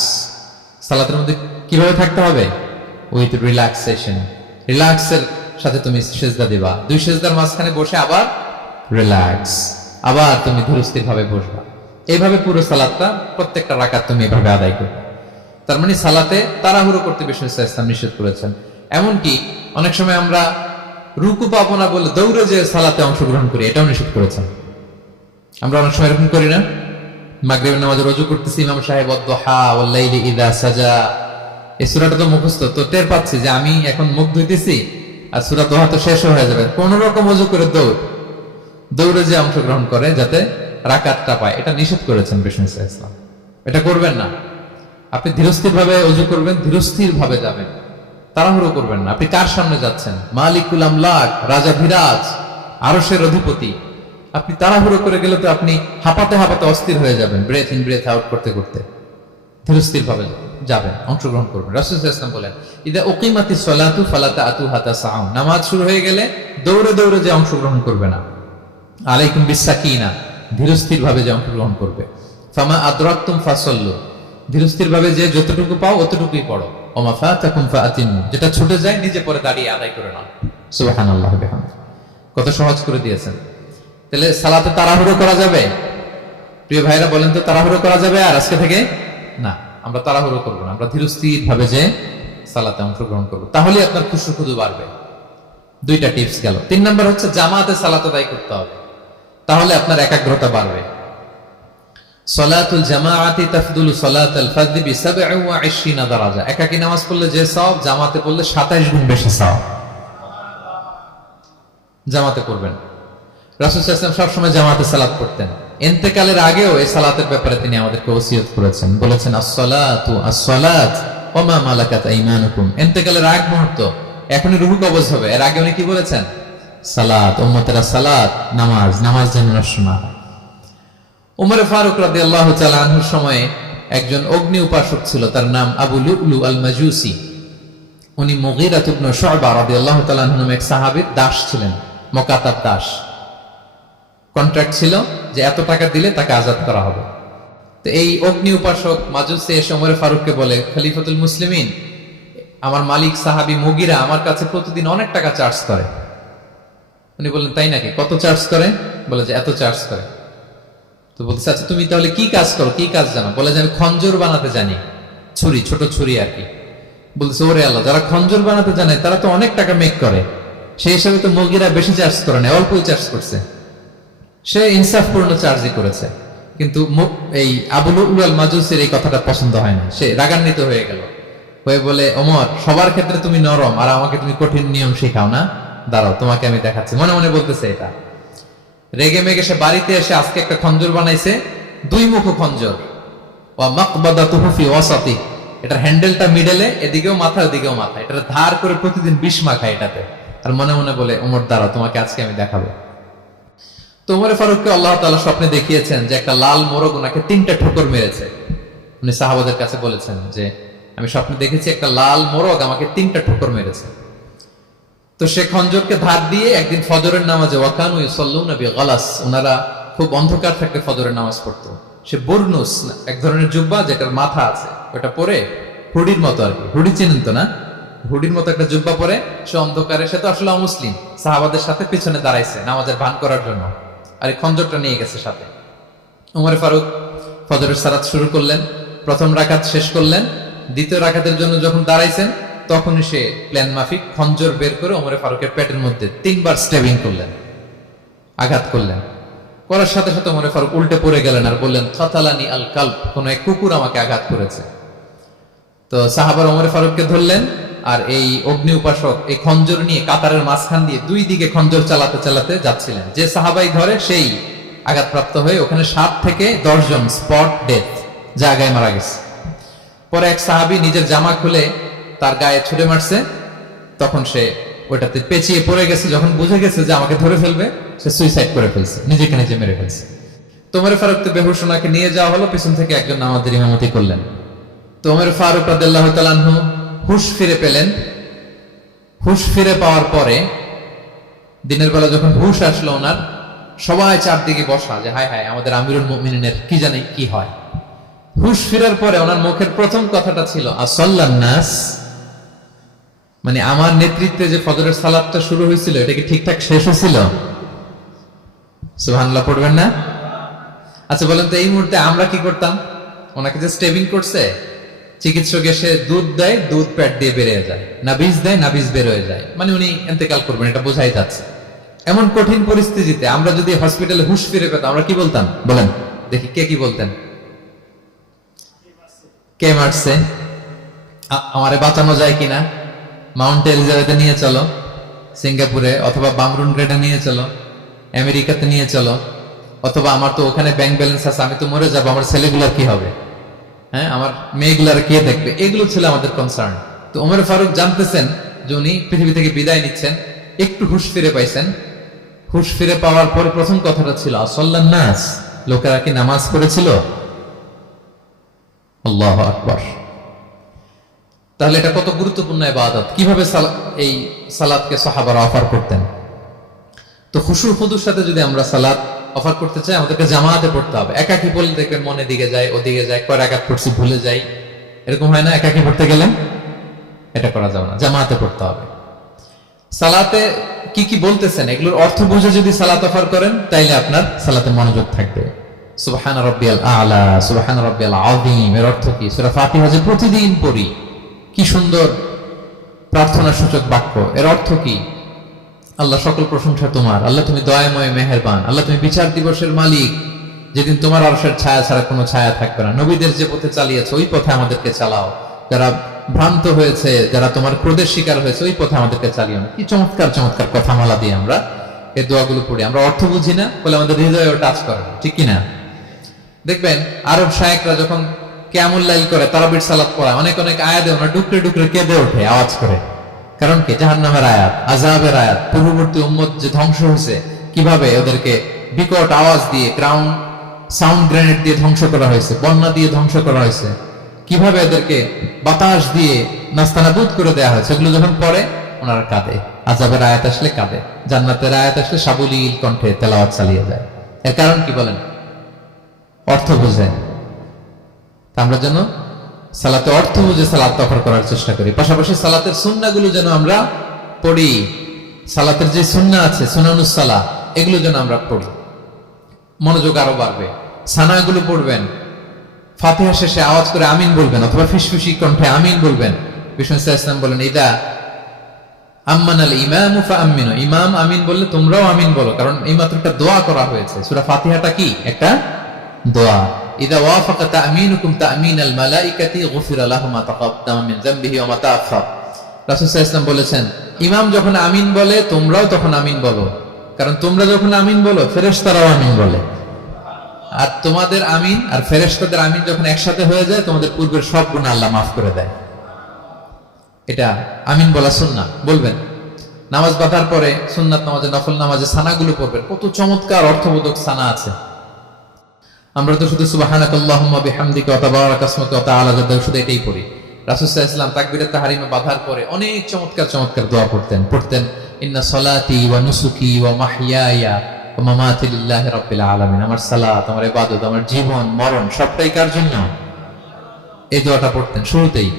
সালাতের মধ্যে কিভাবে থাকতে হবে? উইথ রিল্যাক্সেশন, রিল্যাক্সের সাথে তুমি সিজদা দিবা। দুই সিজদার মাঝখানে বসে আবার রিল্যাক্স, আবার তুমি ধীরস্থির ভাবে বসবা। এইভাবে পুরো সালাতটা প্রত্যেকটা রাকাত তুমি এভাবে আদায় করবে। তার মানে সালাতে তাড়াহুড়ো করতে বিষ্ণু ইসলাম নিষেধ করেছেন। এমনকি অনেক সময় আমরা রুকু পাবো না বলে দৌড়ে যে সালাতে অংশগ্রহণ করি, এটাও নিষেধ করেছেন। আমরা অনেক সময় এরকম করি না? মাগরিবের নামাজে রুজু করতেছি, ইমাম সাহেব ওয়াদ-দুহা ওয়াল-লাইলি ইযা সাজা, এই সূরাটা তো মুখস্থ, তো টের পাচ্ছি যে আমি এখন মুখ ধুইতেছি আর সূরা দোহা তো শেষ হয়ে যাবে, কোন রকম ওযু করে দৌড়ে যে অংশগ্রহণ করে যাতে রাকাতটা পায়, এটা নিষেধ করেছেন বিষ্ণু ইসলাম। এটা করবেন না। আপনি ধীরস্থির ভাবে ওযু করবেন, ধীরস্থির ভাবে যাবেন, তাড়াহুড়ো করবেন না। আপনি কার সামনে যাচ্ছেন? মালিকুল আমলাক, রাজা ধীরাজ, আরশের অধিপতি। আপনি তাড়াহুড়ো করে গেলে তো আপনি হাঁপাতে হাঁপাতে অস্থির হয়ে যাবেন, ব্রেথ ইন ব্রেথ আউট করতে করতে। ধীরস্থির ভাবে যাবেন, অংশগ্রহণ করবেন। রাসূল সাল্লাল্লাহু আলাইহি ওয়াসাল্লাম বলেন ইদা উকিমাতিস সালাতু ফালা তা'তুহা তাসআউন, নামাজ শুরু হয়ে গেলে দৌড়ে দৌড়ে যে অংশগ্রহণ করবে না। আলাইকুম বিসাকিনা, ধীরস্থির ভাবে যে অংশগ্রহণ করবে। ফামা আদরাকতুম ফাসাল্লু, ধীরস্থির ভাবে যে যতটুকু পাও অতটুকুই পড়ো। ওমা ফাতাকুম ফাআতিমু, যেটা ছুটে যায় নিজে পরে দাঁড়িয়ে আদায় করে নাও। সুবহানাল্লাহ বিহামদি, কত সহজ করে দিয়েছেন। তাহলে সালাতে তাড়াহুড়ো করা যাবে? প্রিয় ভাইরা বলেন তো, তাড়াহুড়ো করা যাবে? আর আজকে থেকে না, আমরা তাড়াহুড়ো করবো না, আমরা ধীরস্থির ভাবে যে সালাতে অংশগ্রহণ করবো, তাহলে আপনার খুশু বাড়বে। দুইটা টিপস গেল। 3 নাম্বার হচ্ছে জামাতে সালাত আদায় করতে হবে, তাহলে আপনার একাগ্রতা বাড়বে। সালাতুল জামাআতি তাফদুলু সালাতাল ফাজরি বি 27 দারাজা, একাকী নামাজ পড়লে যে সওয়াব, জামাতে পড়লে 27 গুণ বেশি সওয়াব। জামাতে পড়বেন। রাসূল সাল্লাল্লাহু আলাইহি ওয়াসাল্লাম সবসময় জামাতে সালাত পড়তেন। ইন্তেকালের আগেও এই সালাতের ব্যাপারে তিনি আমাদেরকে ওসিয়ত করেছেন, বলেছেন আসসালাতু আসসালাত ওয়া মা মালাকাত আইমানুকুম। ইন্তেকালের আগ মুহূর্ত, এখনই রুহু কবজ হবে, এর আগে উনি কি বলেছেন? সালাত, উম্মতেরা সালাত, নামাজ, নামাজ যেন নষ্ট না হয়। উমর ফারুক রাদিয়াল্লাহু তাআলা আনহুর সময়ে একজন অগ্নি উপাসক ছিল, তার নাম আবু লুলু আল মাজুসি। উনি মুগীরা ইবনে শু'বা রাদিয়াল্লাহু তাআলা আনহু নামে এক সাহাবীর দাস ছিলেন, মুকাতাব দাস। কন্ট্রাক্ট ছিল যে এত টাকা দিলে তাকে আজাদ করা হবে। তো এই অগ্নি উপাসক মাজুসি এসে ওমর ফারুককে বলে, খলিফাতুল মুসলিমিন, আমার মালিক সাহাবী মুগীরা আমার কাছে প্রতিদিন অনেক টাকা চার্জ করে। উনি বললেন, তাই নাকি? কত চার্জ করে? বলে যে এত চার্জ করে। তো বলতেছে, আচ্ছা তুমি তাহলে কি কাজ করো, কি কাজ জানো? বলে যে আমি খঞ্জর বানাতে জানি, ছুরি, ছোট ছুরি আর কি। বলতেছে, ওরে আল্লাহ, যারা খঞ্জর বানাতে জানে তারা তো অনেক টাকা মেক করে, সেই হিসাবে তো মুগীরা বেশি চার্জ করে না, অল্পই চার্জ করছে। সে ইনসাফপূর্ণ চার্জই করেছে। কিন্তু এই আবু লুলু আল মাজুসির এই কথাটা পছন্দ হয় না, সে রাগান্বিত হয়ে গেল, হয়ে বলে, ওমর, সবার ক্ষেত্রে তুমি নরম আর আমাকে তুমি কঠিন নিয়ম শেখাও না, দাঁড়াও তোমাকে আমি দেখাচ্ছি। মনে মনে বলতেছে এটা। রেগে মেগে সে বাড়িতে এসে আজকে একটা খঞ্জর বানাইছে, দুই মুখ খঞ্জর, ওয়া মাকবাদাতুহু ফি ওয়াসাতি, এটার হ্যান্ডেলটা মিডলে, এদিকেও মাথা ওদিকেও মাথা, এটা ধার করে প্রতিদিন বিষ মাখায় এটাতে। আর মনে মনে বলে, ওমর দাঁড়াও তোমাকে আজকে আমি দেখাবো। তো ওমর ফারুককে আল্লাহ তাআলা স্বপ্নে দেখিয়েছেন যে একটা লাল মোরগ ওনাকে 3টা ঠোকর মেরেছে। উনি সাহাবাদের কাছে বলেছেন যে আমি স্বপ্নে দেখেছি একটা লাল মোরগ আমাকে 3টা ঠোকর মেরেছে। তো সে খঞ্জরকে ধার দিয়ে একদিন ফজরের নামাজে, ওয়াকানু ইউসাল্লুনা বিগালাস, ওনারা খুব অন্ধকার থাকতে ফজরের নামাজ পড়তো, সে বুরনুস, এক ধরনের জুব্বা যেটার মাথা আছে, ওটা পরে হুডির মতো আর কি, হুডি চেনেন তো না, হুডির মতো একটা জুব্বা পরে সে অন্ধকারে, সে তো আসলে অমুসলিম, সাহাবাদের সাথে পিছনে দাঁড়াইছে নামাজের ভান করার জন্য, আর এই খঞ্জরটা নিয়ে গেছে সাথে। ওমর ফারুক ফজরের সালাত শুরু করলেন, প্রথম রাকাত শেষ করলেন, দ্বিতীয় রাকাতের জন্য যখন দাঁড়াইছেন তখনই সে প্ল্যান মাফিক খঞ্জর বের করে ওমর ফারুকের পেটের মধ্যে 3বার স্টেবিং করলেন, আঘাত করলেন। করার সাথে সাথে ওমর ফারুক উল্টে পড়ে গেলেন আর বললেন, কাতালানি আল কালব, কোন এক কুকুর আমাকে আঘাত করেছে। তো সাহাবার ওমর ফারুককে ধরলেন, আর এই অগ্নি উপাসক এই খঞ্জর নিয়ে কাতারের মাঝখান দিয়ে দুই দিকে খঞ্জর চালাতে চালাতে যাচ্ছিলেন। যে সাহাবাই ধরে সেই আঘাতপ্রাপ্ত হয়ে ওখানে 7 থেকে 10 জন স্পট ডেথ, জায়গায় মারা গেছে। পরে এক সাহাবী নিজের জামা খুলে তার গায়ে ছুড়ে মারছে, তখন সে ওইটাতে পেঁচিয়ে পড়ে গেছে। যখন বুঝে গেছে যে আমাকে ধরে ফেলবে, সে সুইসাইড করে ফেলছে, নিজেকে নিজে মেরে ফেলছে। তো ওমর ফারুক তো বেহুশ, ওনাকে নিয়ে যাওয়া হলো, পিছন থেকে একজন নামাজের ইমামতি করলেন। তো ওমর ফারুক রাদিয়াল্লাহু তাআলা আনহু হুশ ফিরে পেলেন। হুশ ফিরে পাওয়ার পরে দিনের বেলা যখন হুশ আসলো ওনার, সবাই চারদিকে বসা, যে হায় হায় আমাদের আমিরুল মুমিনিনের কি জানি কি হয়। হুশ ফিরার পরে ওনার মুখের প্রথম কথাটা ছিল আসাল্লান নাস, মানে আমার নেতৃত্বে যে ফজরের সালাতটা শুরু হয়েছিল এটা কি ঠিকঠাক শেষ হয়েছিল? সুবহানাল্লাহ পড়বেন না? আচ্ছা বলেন তো, এই মুহূর্তে আমরা কি করতাম? ওনাকে যে স্টেবিং করছে, চিকিৎসক এসে দুধ দেয়, দুধ পেট দিয়ে বেরিয়ে যায়, না বীজ দেয়, না বীজ বের হয়ে যায়, মানে উনি ইন্তেকাল করবেন, এটা বোঝাই যাচ্ছে। এমন কঠিন পরিস্থিতিতে আমরা যদি হসপিটালে হুশ ফিরে পেতাম, আমরা কি বলতাম বলেন দেখি? কে কি বলতেন? কে মারছে, আমারে বাঁচানো যায় কিনা, মাউন্ট এলিজাবেথে নিয়ে চলো, সিঙ্গাপুরে অথবা বামরুন গ্রেডে নিয়ে চলো, আমেরিকাতে নিয়ে চলো, অথবা আমার তো ওখানে ব্যাংক ব্যালেন্স আছে, আমি তো মরে যাবো, আমার ছেলেগুলার কি হবে, হ্যাঁ আমার মেয়েগুলার কে দেখবে, এগুলো ছিল আমাদের কনসার্ন। তো ওমর ফারুক জানতেছেন যে উনি পৃথিবী থেকে বিদায় নিচ্ছেন, একটু হুশ ফিরে পাইছেন। হুশ ফিরে পাওয়ার পরে প্রথম কথাটা ছিল আসাল্লান নাস, লোকেরা কি নামাজ পড়েছিল? আল্লাহু আকবার। তাহলে এটা কত গুরুত্বপূর্ণ ইবাদত, কিভাবে এই সালাতকে সাহাবারা অফার করতেন। তো খুশু খুদুর সাথে যদি আমরা সালাত অফার করতে চাই, আমাদেরকে জামাতে পড়তে হবে। একাকি পড়লে দেখবেন মনে দিকে যায়, ওদিকে যায়, কয় রাকাত পড়ছি ভুলে যাই, এরকম হয় না? একাকি পড়তে গেলেন এটা করা যাবে না, জামাতে পড়তে হবে। সালাতে কি কি বলতেছেন এগুলোর অর্থ বুঝে যদি সালাত অফার করেন, তাইলে আপনার সালাতে মনোযোগ থাকবে। সুবহান রাব্বিয়াল আ'লা, সুবহান রাব্বিয়াল আযীম, এর অর্থ কি? সূরা ফাতিহা যে প্রতিদিন পড়ি, কি সুন্দর প্রার্থনা সূচক বাক্য, এর অর্থ কি? আল্লাহ সকল প্রশংসা তোমার, আল্লাহ তুমি দয়াময় মেহেরবান, আল্লাহ তুমি বিচার দিবসের মালিক, যেদিন তোমার আরশের ছায়া ছাড়া কোনো ছায়া থাকবে না। নবীদের যে পথে চালিয়েছে ওই পথে আমাদেরকে চালাও, যারা ভ্রান্ত হয়েছে, যারা তোমার ক্রোধের শিকার হয়েছে ওই পথে আমাদেরকে চালিও না। কি চমৎকার চমৎকার কথামালা দিয়ে আমরা এই দোয়াগুলো পড়ি। আমরা অর্থ বুঝি না বলে আমাদের হৃদয়ে টাচ করে না, ঠিক কিনা? দেখবেন আরব শায়েকরা যখন কিয়ামুল লাইল করে, তারাবির সালাত পড়া, অনেক অনেক আয়াতে ওরা ডুকরে ডুকরে কেঁদে ওঠে আওয়াজ করে। কারণ কি? জাহান্নামের আয়াত, আযাবের আয়াত, পূর্ববর্তী উম্মত যে ধ্বংস হয়েছে, কিভাবে ওদেরকে বিকট আওয়াজ দিয়ে, গ্রাউন্ড সাউন্ড গ্রেনেড দিয়ে ধ্বংস করা হয়েছে, বন্যা দিয়ে ধ্বংস করা হয়েছে, কিভাবে এদেরকে বাতাস দিয়ে নাস্তানাবুদ করে দেয়া হয়, সেগুলো যখন পড়ে ওনারা কাঁদে। আযাবের আয়াত আসলে কাঁদে, জান্নাতের আয়াত আসলে সাবলীল কণ্ঠে তেলাওয়াত চালিয়ে যায়। এর কারণ কি বলেন? অর্থ বুঝে। আমরা যেন সালাতে অর্থ বুঝে সালাত তফর করার চেষ্টা করি, পাশাপাশি সালাতের সুন্নাহগুলো যেন আমরা পড়ি। সালাতের যে সুন্নাহ আছে, সুনানুস সালাহ, এগুলো যেন আমরা পড়ি, মনোযোগ আরো বাড়বে। সানাগুলো পড়বেন, ফাতিহা শেষে আওয়াজ করে আমিন বলবেন, অথবা ফিসফিসি কণ্ঠে আমিন বলবেন। বিষ্ণু ইসলাম বলেন, ইদা আম্মানাল ইমামু ফাআমিনু, ইমাম আমিন বললে তোমরাও আমিন বলো, কারণ এই মাত্র একটা দোয়া করা হয়েছে। সূরা ফাতিহাটা কি? একটা দোয়া। ইদা ওয়াফাকা তা'মিনুকুম তা'মিনাল মালাইকাতি গুফিরা লাহু মা তাকাদ্দামা মিন যামবিহি ওয়া মা তাআখার। রাসূল সাল্লাল্লাহু আলাইহি ওয়াসাল্লাম বলেছেন, ইমাম যখন আমিন বলে তোমরাও তখন আমিন বলো, কারণ তোমরা যখন আমিন বলো ফেরেশতারাও আমিন বলে। আর তোমাদের আমিন আর ফেরেশতাদের আমিন যখন একসাথে হয়ে যায়, তোমাদের পূর্বের সব গুনাহ আল্লাহ মাফ করে দেয়। এটা আমিন বলা সুন্নাহ, বলবেন। নামাজ বাঁধার পরে সুন্নাত নামাজে, নফল নামাজে সানাগুলো পড়বেন। কত চমৎকার অর্থবোধক সানা আছে। আমরা তো শুধু সুবহানাকাল্লাহুম্মা বিহামদিকা ওয়া তাবারাকা ইসমুকা ওয়া তাআলা জাদ্দুকা শুধু এটাই পড়ি। রাসূল সাল্লাল্লাহু আলাইহি ওয়াসাল্লাম তাকবীরাত তাহরিমে বাঁধার পরে অনেক চমৎকার চমৎকার দোয়া পড়তেন। ইন্না সলাতি ওয়া নুসুকি ওয়া মাহইয়ায়া ওয়া মামাতি লিল্লাহি রাব্বিল আলামিন। আমার সালাত, আমার ইবাদত, আমার জীবন মরণ সবটাই কার জন্য? এই দোয়াটা পড়তেন শুরুতেই।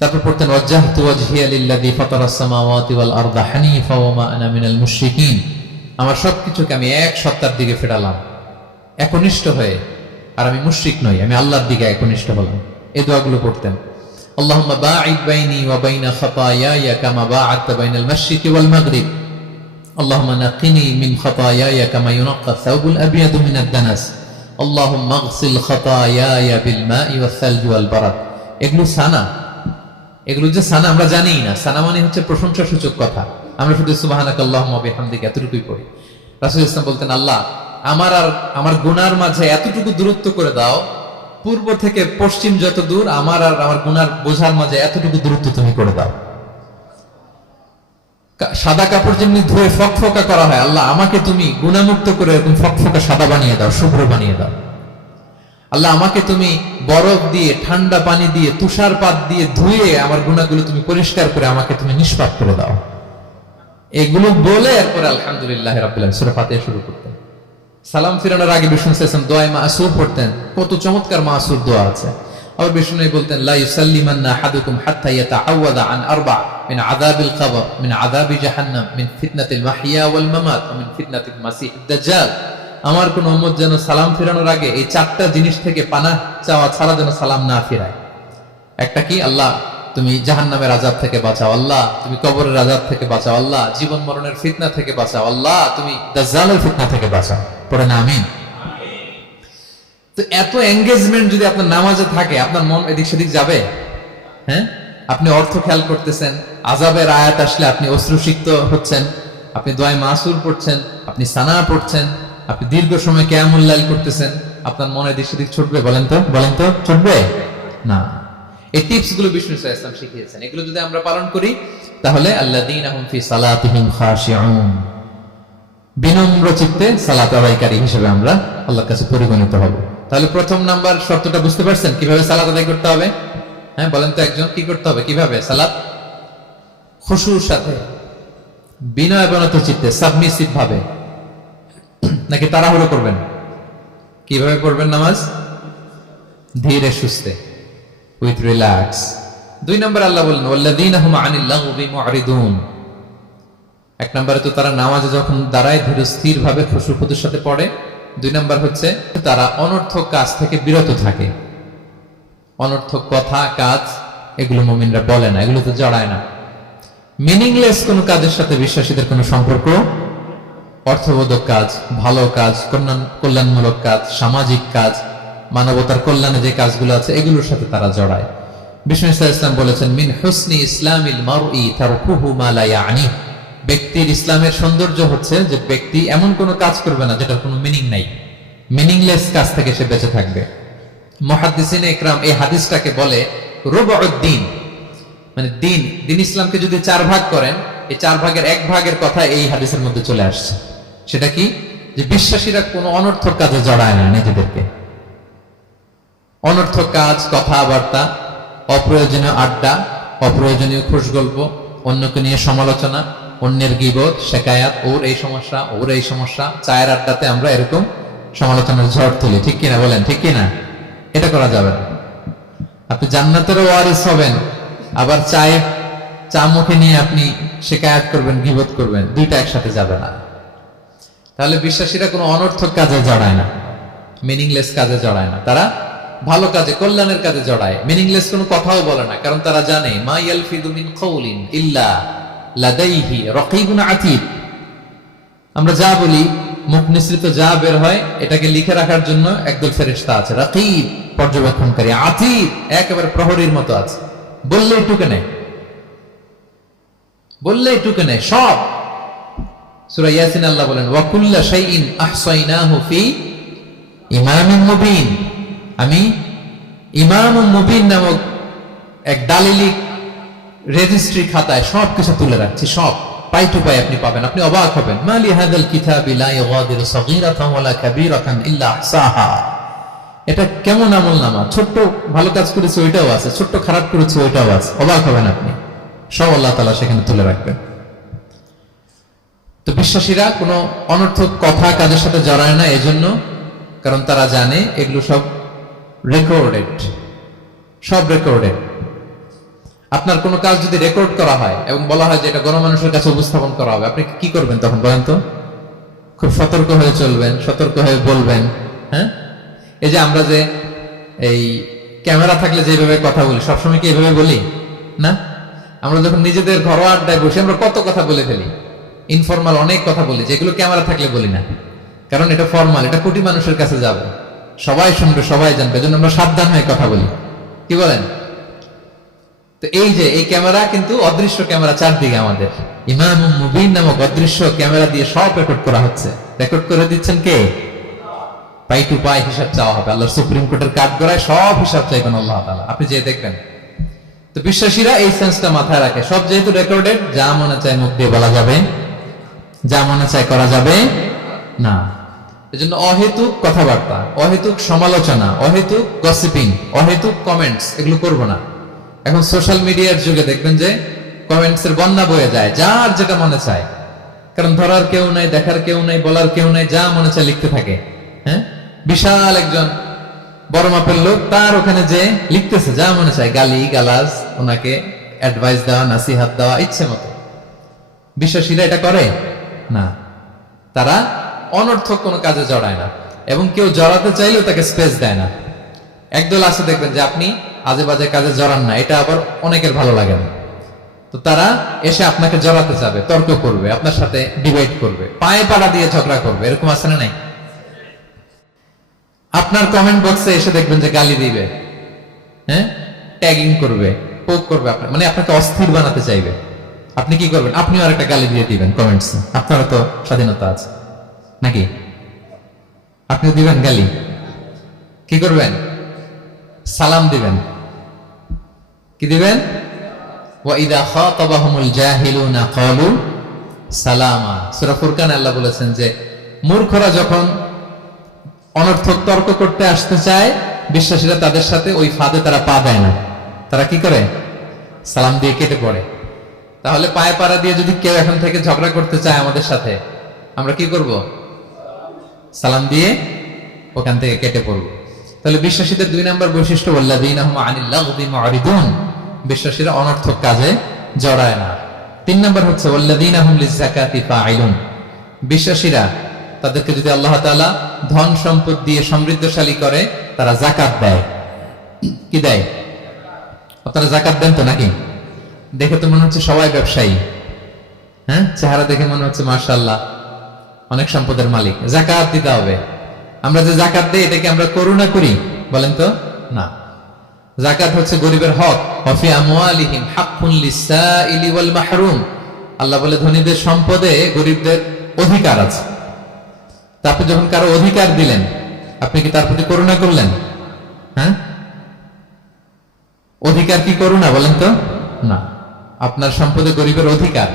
তারপর পড়তেন ওয়াজ্জাহতু ওয়াজহিয়া লিল্লাযী ফাতারাস সামাওয়াতি ওয়াল আরদা হানিফা ওয়া মা আনা মিনাল মুশরিকিন। আমার সবকিছুকে আমি এক সত্তার দিকে ফেরালাম, একনিষ্ঠ হয়ে, আর আমি মুশরিক নই, আমি আল্লাহর দিকে একনিষ্ঠ হলাম। এই দোয়াগুলো পড়তেন। আল্লাহুম্মা বাঈদ বাইনি ওয়া বাইনা খাতায়ায়া কামা বা'আদতা বাইনাল মাশরিকি ওয়াল মাগরিব। আল্লাহুম্মা নাক্কিনি মিন খাতায়ায়া কামা ইউনাক্কা আস-সাওবুল আবয়াদু মিনাদ দানাস। আল্লাহুম্মা ইগসিল খাতায়ায়া বিল মাই ওয়াস সালজি ওয়াল বারাদ। এগুলো সানা, এগুলো যে সানা আমরা জানি না। সানা মানে হচ্ছে প্রশংসা সূচক কথা। আমরা শুধু সুবহানাকাল্লাহুম্মা বিহামদিকা এতটুকুই পড়ি। রাসূল ইসলাম বলতেন, আল্লাহ আমার আর আমার গুনার মাঝে এতটুকু দূরত্ব করে দাও, পূর্ব থেকে পশ্চিম যত দূর, আমার আর আমার গুনার বোঝার মাঝে এতটুকু দূরত্ব তুমি করে দাও। সাদা কাপড় যেমনি ধুয়ে ফকফকা করা হয়, আল্লাহ আমাকে তুমি গুনামুক্ত করে এরকম ফকফকা সাদা বানিয়ে দাও, শুভ্র বানিয়ে দাও। আল্লাহ আমাকে তুমি বরফ দিয়ে, ঠান্ডা পানি দিয়ে, তুষারপাত দিয়ে ধুয়ে আমার গুনাহগুলো তুমি পরিষ্কার করে আমাকে তুমি নিষ্পাপ করে দাও। এগুলো বলে এরপরে আলহামদুলিল্লাহ রাব্বিল আলামিন সূরা ফাতিহা শুরু করতেন। সালাম ফিরানোর আগে বিষ্ণু সাল্লাল্লাহু দোয়া মাসুর পড়তেন। কত চমৎকার মাসুর দোয়া আছে। আবার বিষ্ণু বলতেন, লা ইউসাল্লিমান্না আহাদুকুম হাত্তা ইয়াতাআওয়াদা আন আরবা মিন আযাবিল কবর, মিন আযাবি জাহান্নাম, মিন ফিতনাতিল মাহইয়া ওয়াল মামাত ওয়া মিন ফিতনাতিল মাসিহিদ দাজ্জাল। আমার কোন উম্মত যেন সালাম ফিরানোর আগে এই চারটা জিনিস থেকে পানাহ চাওয়া ছাড়া যেন সালাম না ফিরায়। একটা কি? আল্লাহ তুমি জাহান্নামের আযাব থেকে বাঁচাও, আল্লাহ তুমি কবরের আযাব থেকে বাঁচাও, আল্লাহ জীবন মরণের ফিতনা থেকে বাঁচাও, আল্লাহ তুমি দাজ্জালের ফিতনা থেকে বাঁচাও। পড়েন আমিন। তো এত এঙ্গেজমেন্ট যদি আপনার নামাজে থাকে, আপনার মন এদিক সেদিক যাবে? হ্যাঁ, আপনি অর্থ খেয়াল করতেছেন, আযাবের আয়াত আসলে আপনি অশ্রুসিক্ত হচ্ছেন, আপনি দোয়ায়ে মাসুর পড়ছেন, আপনি সানা পড়ছেন, আপনি দীর্ঘ সময় কিয়ামুল লাইল করতেছেন, আপনার মনে এদিক সেদিক ছুটবে? বলেন তো ছুটবে না। এই টিপস গুলো বিষ্ণু সাল্লাল্লাহু আলাইহি ওয়াসাল্লাম শিখিয়েছেন। এগুলো যদি আমরা পালন করি, তাহলে আল্লাযীনা হুম ফি সালাতিহিম খাশিউন, বিনম্র চিত্তে সালাত আদায়কারী হিসেবে আমরা আল্লাহর কাছে পরিগণিত হব। তাহলে প্রথম নাম্বার শর্তটা বুঝতে পারছেন কিভাবে সালাত আদায় করতে হবে? হ্যাঁ, বলেন তো একজন, কি করতে হবে? কিভাবে সালাত? খুশুর সাথে, বিনয়বনত চিত্তে, সাবমিসিভ ভাবে, নাকি তাড়াহুড়ো করবেন? কিভাবে পড়বেন নামাজ? ধীরে সুস্থে, উইথ রিল্যাক্স। দুই নম্বর আল্লাহ বলেন, ওয়াল্লাযীনা হুম আনিল লাগবি মুআরিদুন। এক নম্বরে তো তারা নামাজে যখন দাঁড়ায় ধীর স্থির ভাবে খুশুর সাথে পড়ে। দুই নম্বর হচ্ছে তারা অনর্থক কাজ থেকে বিরত থাকে। অনর্থক কথা, কাজ, এগুলো মুমিনরা বলে না, এগুলো তো জড়ায় না। মিনিংলেস কোন কাজের সাথে বিশ্বাসীদের কোনো সম্পর্ক, অর্থবোধক কাজ, ভালো কাজ, কল্যাণমূলক কাজ, সামাজিক কাজ, মানবতার কল্যাণে যে কাজগুলো আছে এগুলোর সাথে তারা জড়ায়। বিষ্ণু ইসলাম বলেছেন, মিন হুসনি ইসলামিল মারই তারকুহু মা লা ইয়ানি। ব্যক্তির ইসলামের সৌন্দর্য হচ্ছে যে ব্যক্তি এমন কোনো কাজ করবে না যেটার কোনো মিনিং নাই। মিনিংলেস কাজ থেকে সে বেঁচে থাকবে। মুহাদ্দিসিনে ইকরাম এই হাদিসটাকে বলে রুবউদ্দিন, মানে দিন ইসলামকে যদি 4 ভাগ করেন, এই 4 ভাগের 1 ভাগের কথা এই হাদিসের মধ্যে চলে আসছে। সেটা কি? যে বিশ্বাসীরা কোনো অনর্থক কাজে জড়ায় না নিজেদেরকে। অনর্থক কাজ, কথাবার্তা, অপ্রয়োজনীয় আড্ডা, অপ্রয়োজনীয় খুশগল্প, অন্যকে নিয়ে সমালোচনা, অন্যের গীবত, শেকায়াত, ওর এই সমস্যা, ওর এই সমস্যা, চায়ের আড্ডাতে আমরা এরকম সমালোচনার ঝড় তুলি, ঠিক কিনা বলেন, ঠিক কিনা? এটা করা যাবে না। আপনি জান্নাতেরও ওয়ারিস হবেন, আবার চা মুখে নিয়ে আপনি শেকায়াত করবেন, গীবত করবেন, দুইটা একসাথে যাবে না। তাহলে বিশ্বাসীরা কোনো অনর্থক কাজে জড়ায় না, মিনিংলেস কাজে জড়ায় না, তারা ভালো কাজে, কল্যাণের কাজে জড়ায়। মিনিংলেস কোনো কথাও বলে না, কারণ তারা জানে মা ইয়ালফিযু মিন কাউলিন ইল্লা লাদাইহি রাকীবুন আতীদ। আমরা যা বলি, মুখ নিঃসৃত যা বের হয়, এটাকে লিখে রাখার জন্য একদল ফেরেশতা আছে, রাকীব পর্যবেক্ষণকারী, আতীদ একেবারে প্রহরীর মতো আছে। বললেই টুকে নেয়, বললেই টুকে নেয় সব। সূরা ইয়াসিন আল্লাহ বলেন ওয়া কুল্লা শাইইন আহসাইনাহু ফি ইমামিন মুবিন। আমি ইমামুম মুবিন নামক এক দালিলিক রেজিস্ট্রি খাতায় সবকিছু তুলে রাখছি, সব পাই টু পাই আপনি পাবেন, আপনি অবাক হবেন। মালি হাযাল কিতাবি লা ইউগাদিরু সাগীরাতান ওয়ালা কাবীরাতান ইল্লা আহসাহা। এটা কেমন আমলনামা, ছোট্ট ভালো কাজ করেছে ওইটাও আছে, ছোট্ট খারাপ করেছে ওইটাও আছে, অবাক হবেন আপনি, সব আল্লাহ তাআলা সেখানে তুলে রাখবেন। তো বিশ্বাসীরা কোনো অনর্থক কথা কাজের সাথে জড়ায় না, এজন্য কারণ তারা জানে এগুলো সব রেকর্ডেড, সব রেকর্ডেড। আপনার কোনো কাজ যদি রেকর্ড করা হয় এবং বলা হয় যে এটা গণমানুষের কাছে উপস্থাপন করা হবে, আপনি কি করবেন তখন বলেন তো? খুব সতর্ক হয়ে চলবেন, সতর্ক হয়ে বলবেন। হ্যাঁ, এই যে আমরা যে এই ক্যামেরা থাকলে যেভাবে কথা বলি, সবসময় কি এইভাবে বলি না? আমরা যখন নিজেদের ঘরোয়া আড্ডায় বসে আমরা কত কথা বলে ফেলি, ইনফরমাল অনেক কথা বলি, যেগুলো ক্যামেরা থাকলে বলি না, কারণ এটা ফরমাল, এটা কোটি মানুষের কাছে যাবে, সবাই শুনবে, সবাই জানবে, এজন্য আমরা সাবধান হয়ে কথা বলি, কি বলেন? তো এই যে এই ক্যামেরা কিন্তু অদৃশ্য ক্যামেরা চারদিকে আমাদের, ইমামুম মুবিন নামক অদৃশ্য ক্যামেরা দিয়ে সব রেকর্ড করা হচ্ছে। রেকর্ড করে দিচ্ছেন কে? পাই টু পাই হিসাব চাওয়া হবে, আল্লাহর সুপ্রিম কোর্টের কাঠগড়ায় সব হিসাব চাইবেন আল্লাহ তাআলা, আপনি যে দেখবেন। তো বিশ্বাসীরা এই সেন্সটা মাথায় রাখে, সব যেহেতু রেকর্ডেড, যা মনে চায় মুখ দিয়ে বলা যাবে, যা মনে চায় করা যাবে না। এজন্য অহেতুক কথাবার্তা, অহেতুক সমালোচনা, অহেতুক গসিপিং, অহেতুক কমেন্টস এগুলো করব না। এখন সোশ্যাল মিডিয়ার যুগে দেখবেন যে কমেন্টস এর বন্যা বয়ে যায়, যার যেটা মনে চায়, কারণ ধরার কেউ নাই, দেখার কেউ নাই, বলার কেউ নাই, যা মনে চায় লিখতে থাকে। হ্যাঁ, বিশাল একজন বড় মাপের লোক, তার ওখানে যে লিখতেছে যা মনে চায়, গালি গালাজ, ওনাকে অ্যাডভাইস দেওয়া, নাসিহাত দেওয়া ইচ্ছে মতো। বিশ্বাসীরা এটা করে না, তারা অনর্থক কোনো কাজে জড়ায় না, এবং কেউ জড়াতে চাইলেও তাকে স্পেস দেয় না। একদল আছে দেখবেন যে আপনি আজে বাজে কাজে জড়ান না, এটা আবার অনেকের ভালো লাগে না, তো তারা এসে আপনাকে জড়াতে যাবে, তর্ক করবে, আপনার সাথে ডিবেট করবে, পায়ে পাড়া দিয়ে ঝগড়া করবে, এরকম আছে না নাই? আপনার কমেন্ট বক্সে এসে দেখবেন যে গালি দিবে, হ্যাঁ, ট্যাগিং করবে, পোক করবে, আপনার মানে আপনাকে অস্থির বানাতে চাইবে। আপনি কি করবেন? আপনিও আরেকটা গালি দিয়ে দিবেন কমেন্টসে, আপনারও তো স্বাধীনতা আছে নাকি? আপনিও দিবেন গালি, কি করবেন? সালাম দিবেন, কি দিবেন? ওয়াইদা খাতাবাহুমুল জাহিলুনা ক্বালু সালামা। সূরা ফুরকানে আল্লাহ বলেছেন যে মূর্খরা যখন অনর্থক তর্ক করতে আসতে চায়, বিশ্বাসীরা তাদের সাথে ওই ফাঁদে তারা পা দেয় না, তারা কি করে? সালাম দিয়ে কেটে পড়ে। তাহলে পায়ে পাড়া দিয়ে যদি কেউ এখন থেকে ঝগড়া করতে চায় আমাদের সাথে, আমরা কি করব? সালাম দিয়ে ওখান থেকে কেটে পড়ব। তাহলে বিশ্বাসীদের 2 নম্বর বৈশিষ্ট্য, ওয়াল্লাযীনা হুম আনিল লাগবি মুরিদুন, বিশ্বাসীরা অনর্থক কাজে জড়ায় না। 3 নম্বর হচ্ছে ওয়াল্লাযীনা হুম লিযাকাতি ফাঈলুন, বিশ্বাসীরা তাদেরকে যদি আল্লাহ তাআলা ধন সম্পদ দিয়ে সমৃদ্ধশালী করে, তারা যাকাত দেয়। কি দেয়? আপনারা যাকাত দেন তো নাকি? দেখে তো মনে হচ্ছে সবাই ব্যবসায়ী, হ্যাঁ, চেহারা দেখে মনে হচ্ছে মাশাআল্লাহ অনেক সম্পদের মালিক। যাকাত দিতে হবে। আমরা যে যাকাত দেই, এটা কি আমরা করুণা করি? বলেন তো না। যাকাত হচ্ছে গরিবের হক। ওয়াফি আমওয়ালিহিম হাক্কুন লিসাইলি ওয়াল মাহরুম, আল্লাহ বলে ধনীদের সম্পদে গরিবদের অধিকার আছে। তারপর যখন কারো অধিকার দিলেন, আপনি কি তার প্রতি করুণা করলেন? হ্যাঁ, অধিকার কি করুণা? বলেন তো না। আপনার সম্পদে গরিবের অধিকার,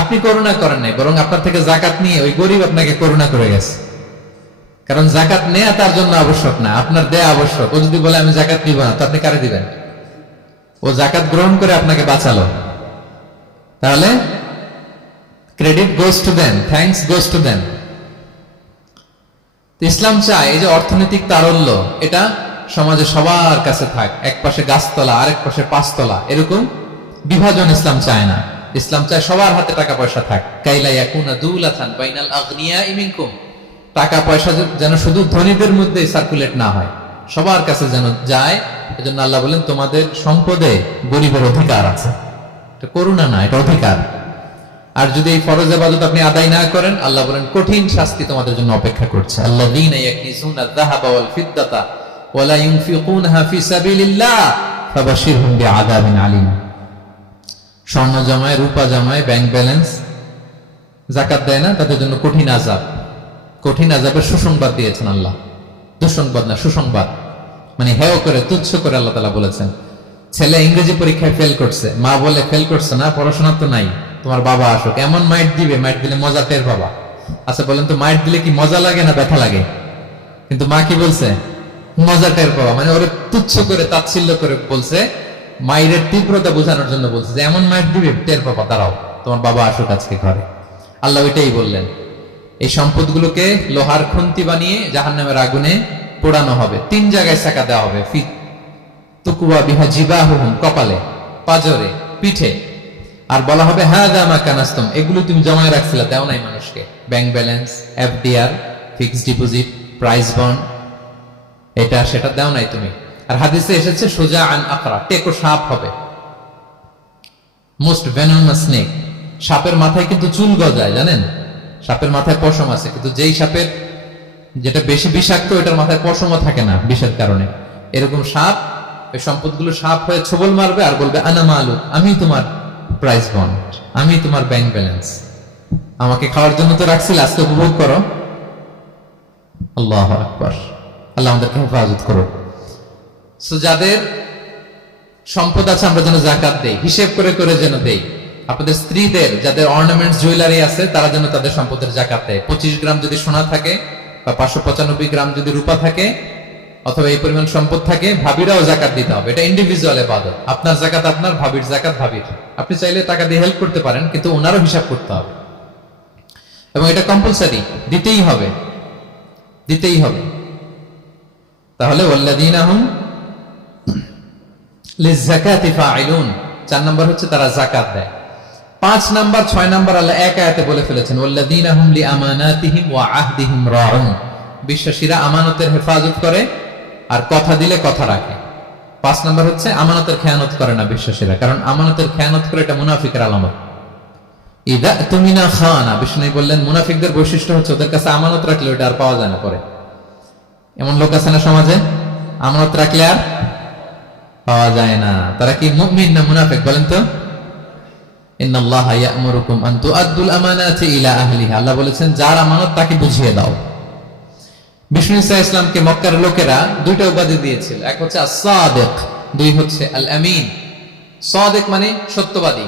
আপনি করুণা করেন নাই, বরং আপনার থেকে যাকাত নিয়ে ওই গরিব আপনাকে করুণা করে গেছে। কারণ জাকাত নেয়া তার জন্য আবশ্যক না, আপনার দেয়া আবশ্যক। ও যদি বলে আমি জাকাত নিব না, তো আপনি কারে দিবেন? ও জাকাত গ্রহণ করে আপনাকে বাঁচালো, তাহলে credit goes to them, thanks goes to them. Islam চায় এই যে অর্থনৈতিক তারল্য, এটা সমাজে সবার কাছে থাক, এক পাশে গাছতলা আরেক পাশে পাঁচতলা, এরকম বিভাজন ইসলাম চায় না। ইসলাম চায় সবার হাতে টাকা পয়সা থাক। কাইলা ইয়াকুনা দুলাতান বাইনাল আগনিয়াই মিনকুম, টাকা পয়সা যেন শুধু ধনীদের মধ্যে সার্কুলেট না হয়, সবার কাছে যেন যায়। এজন্য আল্লাহ বলেন তোমাদের সম্পদে গরিবের অধিকার আছে। এটা করুণা না, এটা অধিকার। আর যদি এই ফরজ ইবাদত আপনি আদায় না করেন, আল্লাহ বলেন কঠিন শাস্তি তোমাদের জন্য অপেক্ষা করছে। আল্লাযীনা ইয়াকনিজুনা আয-যাহাবা ওয়াল ফিদ্দাতা ওয়া লা ইউনফিকুনহা ফি সাবিলিল্লাহ ফাবাশশিরহুম বিআযাবিন আলীম। স্বর্ণ জমায়, রূপা জমায়, ব্যাংক ব্যালেন্স, যাকাত দেয় না, তাদের জন্য কঠিন আযাব, কঠিন আযাবের সুসংবাদ দিয়েছেন আল্লাহ। দুঃসংবাদ না, সুসংবাদ। মানে হেয় করে, তুচ্ছ করে আল্লাহ তাআলা বলেছেন। ছেলে ইংরেজি পরীক্ষায় ফেল করছে, মা বলে ফেল করছে না, পড়াশোনা তো নাই, তোমার বাবা আসুক, এমন মাইট দিবে, মাইট দিলে মজা টের বাবা। আচ্ছা বলেন তো, মাইট দিলে কি মজা লাগে না ব্যথা লাগে? কিন্তু মা কি বলছে? মজা টের পাবা। মানে ওরে তুচ্ছ করে, তাচ্ছিল্য করে বলছে, মায়ের তীব্রতা বোঝানোর জন্য বলছে যে এমন মাইট দিবে, টের পাবা, দাঁড়াও, তোমার বাবা আসুক আজকে ঘরে। আল্লাহ ওইটাই বললেন। এই সম্পদগুলোকে লোহার খুন্তি বানিয়ে জাহান্নামের আগুনে পোড়ানো হবে। 3 জায়গায় ছাকা দেওয়া হবে, ফি তুকুয়া বিহা জিবাহুহুম, কপালে, পাজরে, পিঠে। আর বলা হবে হাযা মা কানাসতুম, এগুলো তুমি জমায় রাখছিলে, দাও নাই মানুষকে। Bank balance, FDR, fixed deposit, price bond, এটা সেটা দাও নাই তুমি। আর হাদিসে এসেছে সোজা আন আকরা, টেকো সাপ হবে, মোস্ট ভেনোমাস স্নেক। সাপের মাথায় কিন্তু চুল গজায়, জানেন? সাপের মাথায় পশম আছে, কিন্তু যেই সাপের যেটা বেশি বিষাক্ত, এটার মাথায় পশমও থাকে না বিষের কারণে। এরকম সাপ, ওই সম্পদগুলো সাপ হয়ে ছোবল মারবে আর বলবে আনা মালুক, আমি তোমার প্রাইস বন্ড, আমি তোমার ব্যাংক ব্যালেন্স, আমাকে খাওয়ার জন্য তো রাখছিলে, আজকে উপভোগ করো। আল্লাহু আকবার। আল্লাহ আমাদেরকে হেফাজত করো। সো যাদের সম্পদ আছে আমরা যেন যাকাত দেই, হিসেব করে করে যেন দেই। আপনাদের স্ত্রীদের যাদের অর্নামেন্টস, জুয়েলারি আছে, তারা যেন তাদের সম্পদের যাকাত দেয়। 25 গ্রাম যদি সোনা থাকে, বা 595 গ্রাম যদি রূপা থাকে, অথবা এই পরিমাণ সম্পদ থাকে, ভাবিরাও যাকাত দিতে হবে। এটা ইন্ডিভিজুয়াল ইবাদত। আপনার যাকাত আপনার, ভাবির যাকাত ভাবির। আপনি চাইলে টাকা দিয়ে হেল্প করতে পারেন, কিন্তু ওনারও হিসাব করতে হবে, এবং এটা কম্পালসারি, দিতেই হবে, দিতেই হবে। তাহলে ওয়াল্লাযীনা হুম লিয-যাকাতি ফাঈলুন, 4 নাম্বার হচ্ছে তারা যাকাত দেয়। 5 নাম্বার 6 নাম্বার আল্লাহ এক আয়াতে বলে ফেলেছেন, ওয়াল্লাযীনা হুম লিআমানাতিহিম ওয়া আহদিহিম রাউন, বিশ্বাসীরা আমানতের হেফাজত করে আর কথা দিলে কথা রাখে। 5 নাম্বার হচ্ছে আমানতের খেয়ানত করে না বিশ্বাসীরা, কারণ আমানতের খেয়ানত করে এটা মুনাফিকের আলামত। ইযা তুমিনা খানা, বিষ্ণু বললেন মুনাফিকদের বৈশিষ্ট্য হচ্ছে ওদের কাছে আমানত রাখলে ওটা আর পাওয়া যায় না পরে। এমন লোক আছে না সমাজে, আমানত রাখলে আর পাওয়া যায় না। তারা কি মুমিন না মুনাফিক বলেন তো? ইন্নাল্লাহা ইয়া'মুরুকুম আন তুআদ্দুল আমানাতি ইলা আহলিহা, আল্লাহ বলেছেন যার আমানত তাকে বুঝিয়ে দাও। বিষ্ণু ঈসা ইসলামকে মক্কার লোকেরা 2টা উপাধি দিয়েছিল, এক হচ্ছে আস-সাদিক, 2 হচ্ছে আল-আমিন। সাদিক মানে সত্যবাদী।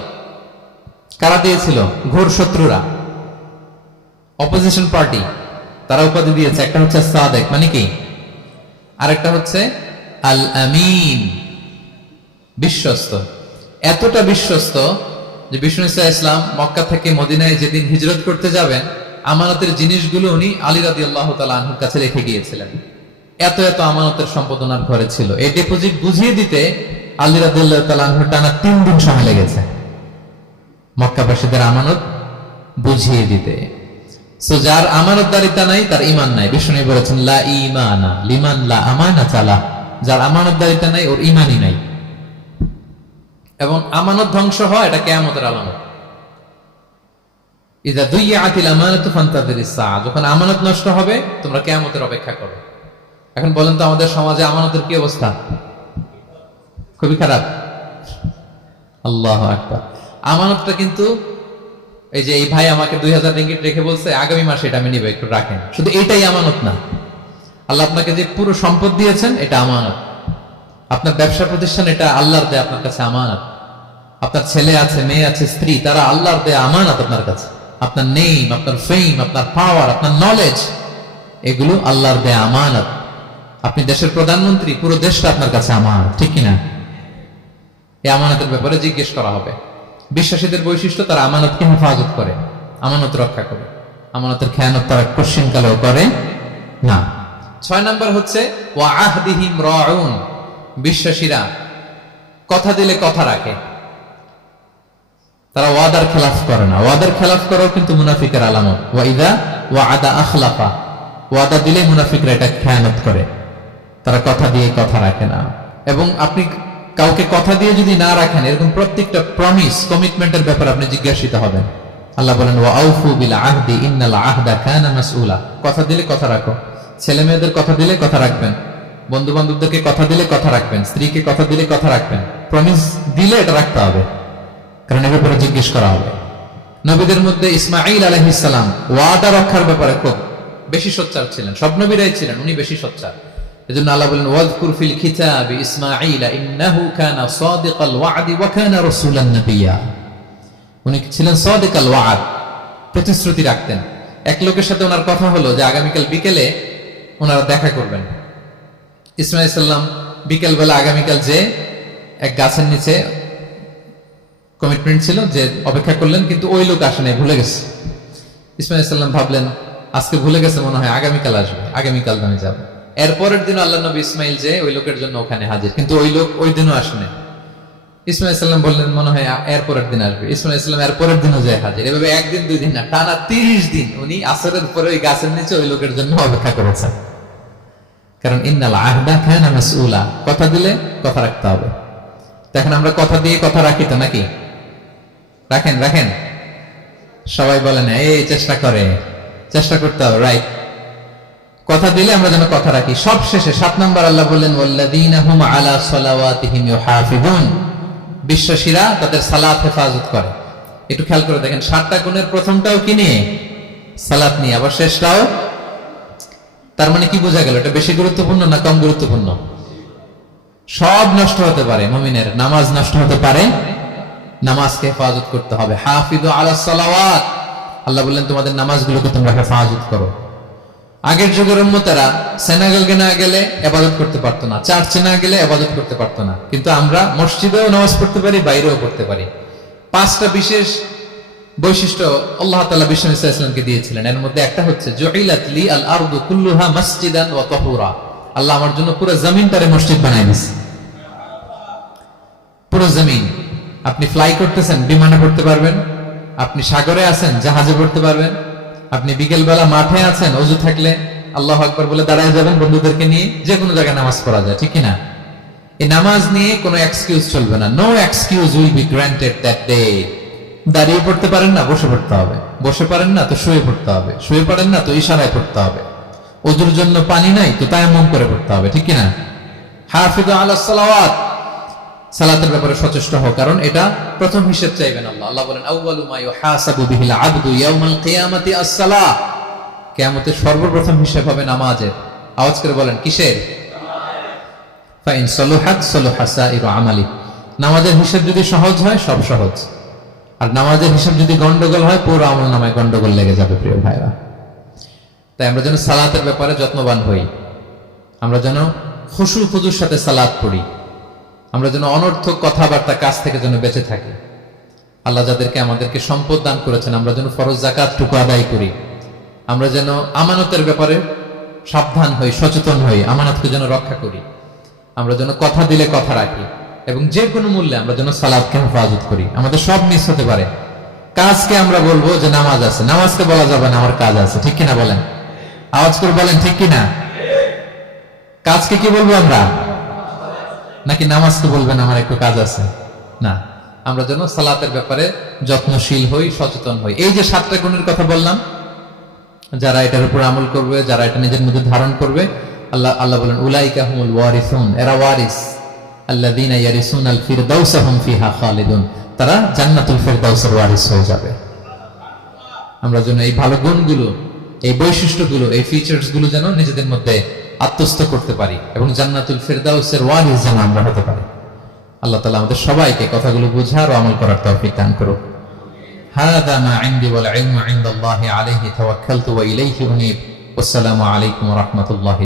কারা দিয়েছিল? ঘোর শত্রুরা, অপোজিশন পার্টি, তারা উপাধি দিয়েছে। একটা হচ্ছে সাদিক মানে কি, আরেকটা হচ্ছে আল-আমিন, বিশ্বস্ত। এতটা বিশ্বস্ত যে বিষ্ণু ঈসা ইসলাম মক্কা থেকে মদিনায় যেদিন হিজরত করতে যাবেন, আমানতের জিনিসগুলো উনি আলী রাদিয়াল্লাহু তাআলা আনহুর কাছে রেখে গিয়েছিলেন। এত এত আমানতের সম্পদ ওনার ঘরে ছিল। এই ডিপোজিট বুঝিয়ে দিতে আলী রাদিয়াল্লাহু তাআলা আনহুর টানা 3 দিন সময় লেগেছে, মক্কাবাসীদের আমানত বুঝিয়ে দিতে। সো যার আমানতদারিতা নাই তার ঈমান নাই। বিষ্ণু বলেছেন লা ঈমানা লিমান লা আমানাতা লা, যার আমানতদারিতা নাই ওর ঈমানই নাই। এবং আমানত ধ্বংস হয়, এটা কিয়ামতের আলামত। ইযা দুইয়াতিল আমানাতু ফান্তাযিরিস সাআ, যখন আমানত নষ্ট হবে তোমরা কিয়ামতের অপেক্ষা করো। এখন বলেন তো আমাদের সমাজে আমানতের কি অবস্থা? খুবই খারাপ। আল্লাহু আকবার। আমানতটা কিন্তু এই যে এই ভাই আমাকে 2000 রিঙ্গিট রেখে বলছে আগামী মাসে এটা আমি নিব, একটু রাখেন, শুধু এটাই আমানত না। আল্লাহ আপনাকে যে পুরো সম্পদ দিয়েছেন এটা আমানত। আপনার ব্যবসা প্রতিষ্ঠান এটা আল্লাহর দেয়া আপনার কাছে আমানত। আপনার ছেলে আছে, মেয়ে আছে, স্ত্রী, তারা আল্লাহর দেয়া আমানত আপনার কাছে। আপনার নেম, আপনার ফেম, আপনার পাওয়ার, আপনার নলেজ, এগুলো আল্লাহর দেয়া আমানত। আপনি দেশের প্রধানমন্ত্রী, পুরো দেশটা আপনার কাছে আমানত, ঠিক কিনা? এই আমানতের ব্যাপারে জিজ্ঞেস করা হবে। বিশ্বাসীদের বৈশিষ্ট্য, তারা আমানতকে হেফাজত করে, আমানত রক্ষা করে, আমানতের খেয়ানত তারা কোশ্চিন কালেও করে না। 6 নাম্বার হচ্ছে ওয়া আহদিহিম রাউন, বিশ্বাসীরা কথা দিলে কথা রাখে, তারা ওয়াদার খেলাফ করে না। ওয়াদার খেলাফ করাও কিন্তু মুনাফিকের আলামত। ওয়া ইযা ওয়াআদা আখলাফা, ওয়াদা দিলে মুনাফিকরা এটা খেয়ানত করে, তারা কথা দিয়ে কথা রাখে না। এবং আপনি কাউকে কথা দিয়ে যদি না রাখেন, এরকম প্রত্যেকটা প্রমিস, কমিটমেন্টের ব্যাপারে আপনি জিজ্ঞাসিত হবেন। আল্লাহ বলেন ওয়া আউফু বিল আহদি ইন্নাল আহদা কানা মাসউলা। কথা দিলে কথা রাখো, ছেলে মেয়েদের কথা দিলে কথা রাখবেন, বন্ধু বান্ধবদেরকে কথা দিলে কথা রাখবেন, স্ত্রীকে কথা দিলে কথা রাখবেন। প্রমিস দিলে এটা রাখতে হবে, কারণ এর ব্যাপারে জিজ্ঞেস করা হবে। নবীদের মধ্যে ইসমাঈল আলাইহিস সালাম ওয়াদা রক্ষার ব্যাপারে খুব বেশি সোচ্চার ছিলেন, সব নবীরাই ছিলেন, উনি বেশি সোচ্চার। এজন্য আল্লাহ বলেন ওয়াযকুর ফিল কিতাবি ইসমাঈল ইন্নাহু কানা সাদিকাল ওয়া'দি ওয়া কানা রাসূলান নাবিয়্যা। উনি ছিলেন সাদিকাল ওয়া'দ, প্রতিশ্রুতি রাখতেন। এক লোকের সাথে ওনার কথা হলো যে আগামীকাল বিকেলে ওনারা দেখা করবেন। ইসমাঈল সাল্লাম বিকেল বেলা আগামীকাল যে এক গাছের নিচে কমিটমেন্ট ছিল যে অপেক্ষা করলেন, কিন্তু ওই লোক আসে নাই, ভুলে গেছে। ইসমাঈল সাল্লাম ভাবলেন আজকে ভুলে গেছে, মনে হয় আগামীকাল আসবে, আগামীকাল আমি যাবো। এরপরের দিন আল্লাহ নবী ইসমাইল যে ওই লোকের জন্য ওখানে হাজির, কিন্তু ওই লোক ওই দিনও আসেনি। ইসমাইল সাল্লাম বললেন মনে হয় এরপরের দিন আসবে। ইসমাইল সাল্লাম এরপরের দিনও যায় হাজির। এভাবে একদিন দুই দিন না, টানা 30 দিন উনি আসরের পরে ওই গাছের নিচে ওই লোকের জন্য অপেক্ষা করেছেন। কারণ ইন্নাল আহদা কানা মাসউলা, কথা দিলে কথা রাখতে হবে। এখন আমরা কথা দিয়ে কথা রাখি তো নাকি? রাখেন রাখেন, সবাই বলেন এই চেষ্টা করতে হবে, রাইট? কথা দিলে আমরা যেন কথা রাখি। সব শেষে 7 নাম্বার আল্লাহ বললেন ওয়াল্লাযীনা হুম আলা সালাওয়াতিহিম ইউহাফিজুন, বিশ্বাসীরা তাদের সালাত হেফাজত করে। একটু খেয়াল করে দেখেন, 7টা গুণের প্রথমটাও কি নিয়ে? সালাত নিয়ে, আবার শেষটাও। তার মানে কি বোঝা গেল? এটা বেশি গুরুত্বপূর্ণ না কম গুরুত্বপূর্ণ? সব নষ্ট হতে পারে, মুমিনের নামাজ নষ্ট হতে পারে, নামাজকে হেফাজত করতে হবে। হাফিজু আলা সালাওয়াত, আল্লাহ বললেন তোমাদের নামাজগুলোকে তোমরা হেফাজত করো। আগের যুগের উম্মতেরা সিনাগোগে না গেলে ইবাদত করতে পারতো না, চার্চে না গেলে ইবাদত করতে পারতো না, কিন্তু আমরা মসজিদেও নামাজ পড়তে পারি, বাইরেও পড়তে পারি। 5টা বিশেষ বৈশিষ্ট্য আল্লাহ তাআলা বিশ্বনবী সাল্লাল্লাহু আলাইহি ওয়াসাল্লামকে দিয়েছিলেন। এর মধ্যে একটা হচ্ছে জুইলাত লি আল আরদু কুল্লুহা মাসজিদান ওয়া তাহুরা, আল্লাহ আমার জন্য পুরো জমিনটারে মসজিদ বানায় দিয়েছে। পুরো জমিন, আপনি ফ্লাই করতেছেন, বিমানে পড়তে পারবেন, আপনি সাগরে আছেন, জাহাজে পড়তে পারবেন, আপনি বিকেলবেলা মাঠে আছেন, ওযু থাকলে আল্লাহু আকবার বলে দাঁড়ায় যাবেন, বন্ধুদেরকে নিয়ে যে কোনো জায়গায় নামাজ পড়া যায়, ঠিক কিনা? এই নামাজ নিয়ে কোনো এক্সকিউজ চলবে না। No excuse will be granted that day. দাঁড়িয়ে পড়তে পারেন না, বসে পড়তে হবে, বসে পারেন না তো শুয়ে পড়তে হবে, শুয়ে পারেন না তো ইশারায় পড়তে হবে, ওযুর জন্য পানি নাই তো তায়াম্মুম করে পড়তে হবে, ঠিক কিনা? হাফিজু আলাস সালাওয়াত, সালাতের ব্যাপারে সচেষ্ট হও, কারণ এটা প্রথম হিসেব চাইবেন আল্লাহ। আল্লাহ বলেন আউয়ালু মা ইউহাসাবু বিহিল আবদু ইয়াউমাল কিয়ামাতি আস-সালাহ, কিয়ামতের সর্বপ্রথম হিসাব হবে নামাজের। আওয়াজ করে বলেন কিসের? ফাইন সালুহাত সালুহা সাইরু আমালি, নামাজের হিসাব যদি সহজ হয় সব সহজ, আর নামাজের হিসাব যদি গন্ডগোল হয় পুরো আমলনামায় গন্ডগোল লেগে যাবে। প্রিয় ভাইরা, তাই আমরা যেন সালাতের ব্যাপারে যত্নবান হই, আমরা যেন খুশু খুজুর সাথে সালাত পড়ি, আমরা যেন অনর্থক কথাবার্তা কাজ থেকে যেন বেঁচে থাকি। আল্লাহ যাদেরকে আমাদেরকে সম্পদ দান করেছেন, আমরা যেন ফরজ যাকাতটুকু আদায় করি, আমরা যেন আমানতের ব্যাপারে সাবধান হই, সচেতন হই, আমানতকে যেন রক্ষা করি, আমরা যেন কথা দিলে কথা রাখি, এবং যে কোনো মূল্যে আমরা যেন সালাতকে হেফাজত করি। আমাদের সব মিস হতে পারে। কাজকে আমরা বলবো যে নামাজ আছে, নামাজকে বলা যাবে না আমার কাজ আছে, ঠিক কিনা বলেন? আওয়াজ করে বলেন ঠিক কিনা? কাজকে কি বলবো আমরা? নাকি নামাজকে বলবেন আমার একটু কাজ আছে? না, আমরা যেন সালাতের ব্যাপারে যত্নশীল হই, সচেতন হই। এই যে 7টা গুণের কথা বললাম, যারা এটার উপর আমল করবে, যারা এটা নিজের মধ্যে ধারণ করবে, আল্লাহ বলেন উলাইকা হুমুল ওয়ারিসুন, এরা ওয়ারিস, আল্লাযীনা ইয়ারিসুনাল ফিরদাউসা হুম ফিহা খালিদুন, তারা জান্নাতুল ফিরদাউসের ওয়ারিস হয়ে যাবে। আমরা যেন এই ভালো গুণগুলো, এই বৈশিষ্ট্যগুলো, এই ফিচার্স গুলো যেন নিজেদের মধ্যে আত্মস্থ করতে পারি, এবং জান্নাতুল ফিরদাউসের ওয়ারিস যেন আমরা হতে পারি। আল্লাহ তাআলা আমাদের সবাইকে কথাগুলো বোঝার ও আমল করার তৌফিক দান করুক। হাযা মা ইনদি ওয়াল ইলমু ইনদাল্লাহি আলাইহি তাওয়াক্কালতু ওয়া ইলাইহি উনীব। আসসালামু আলাইকুম ওয়া রাহমাতুল্লাহি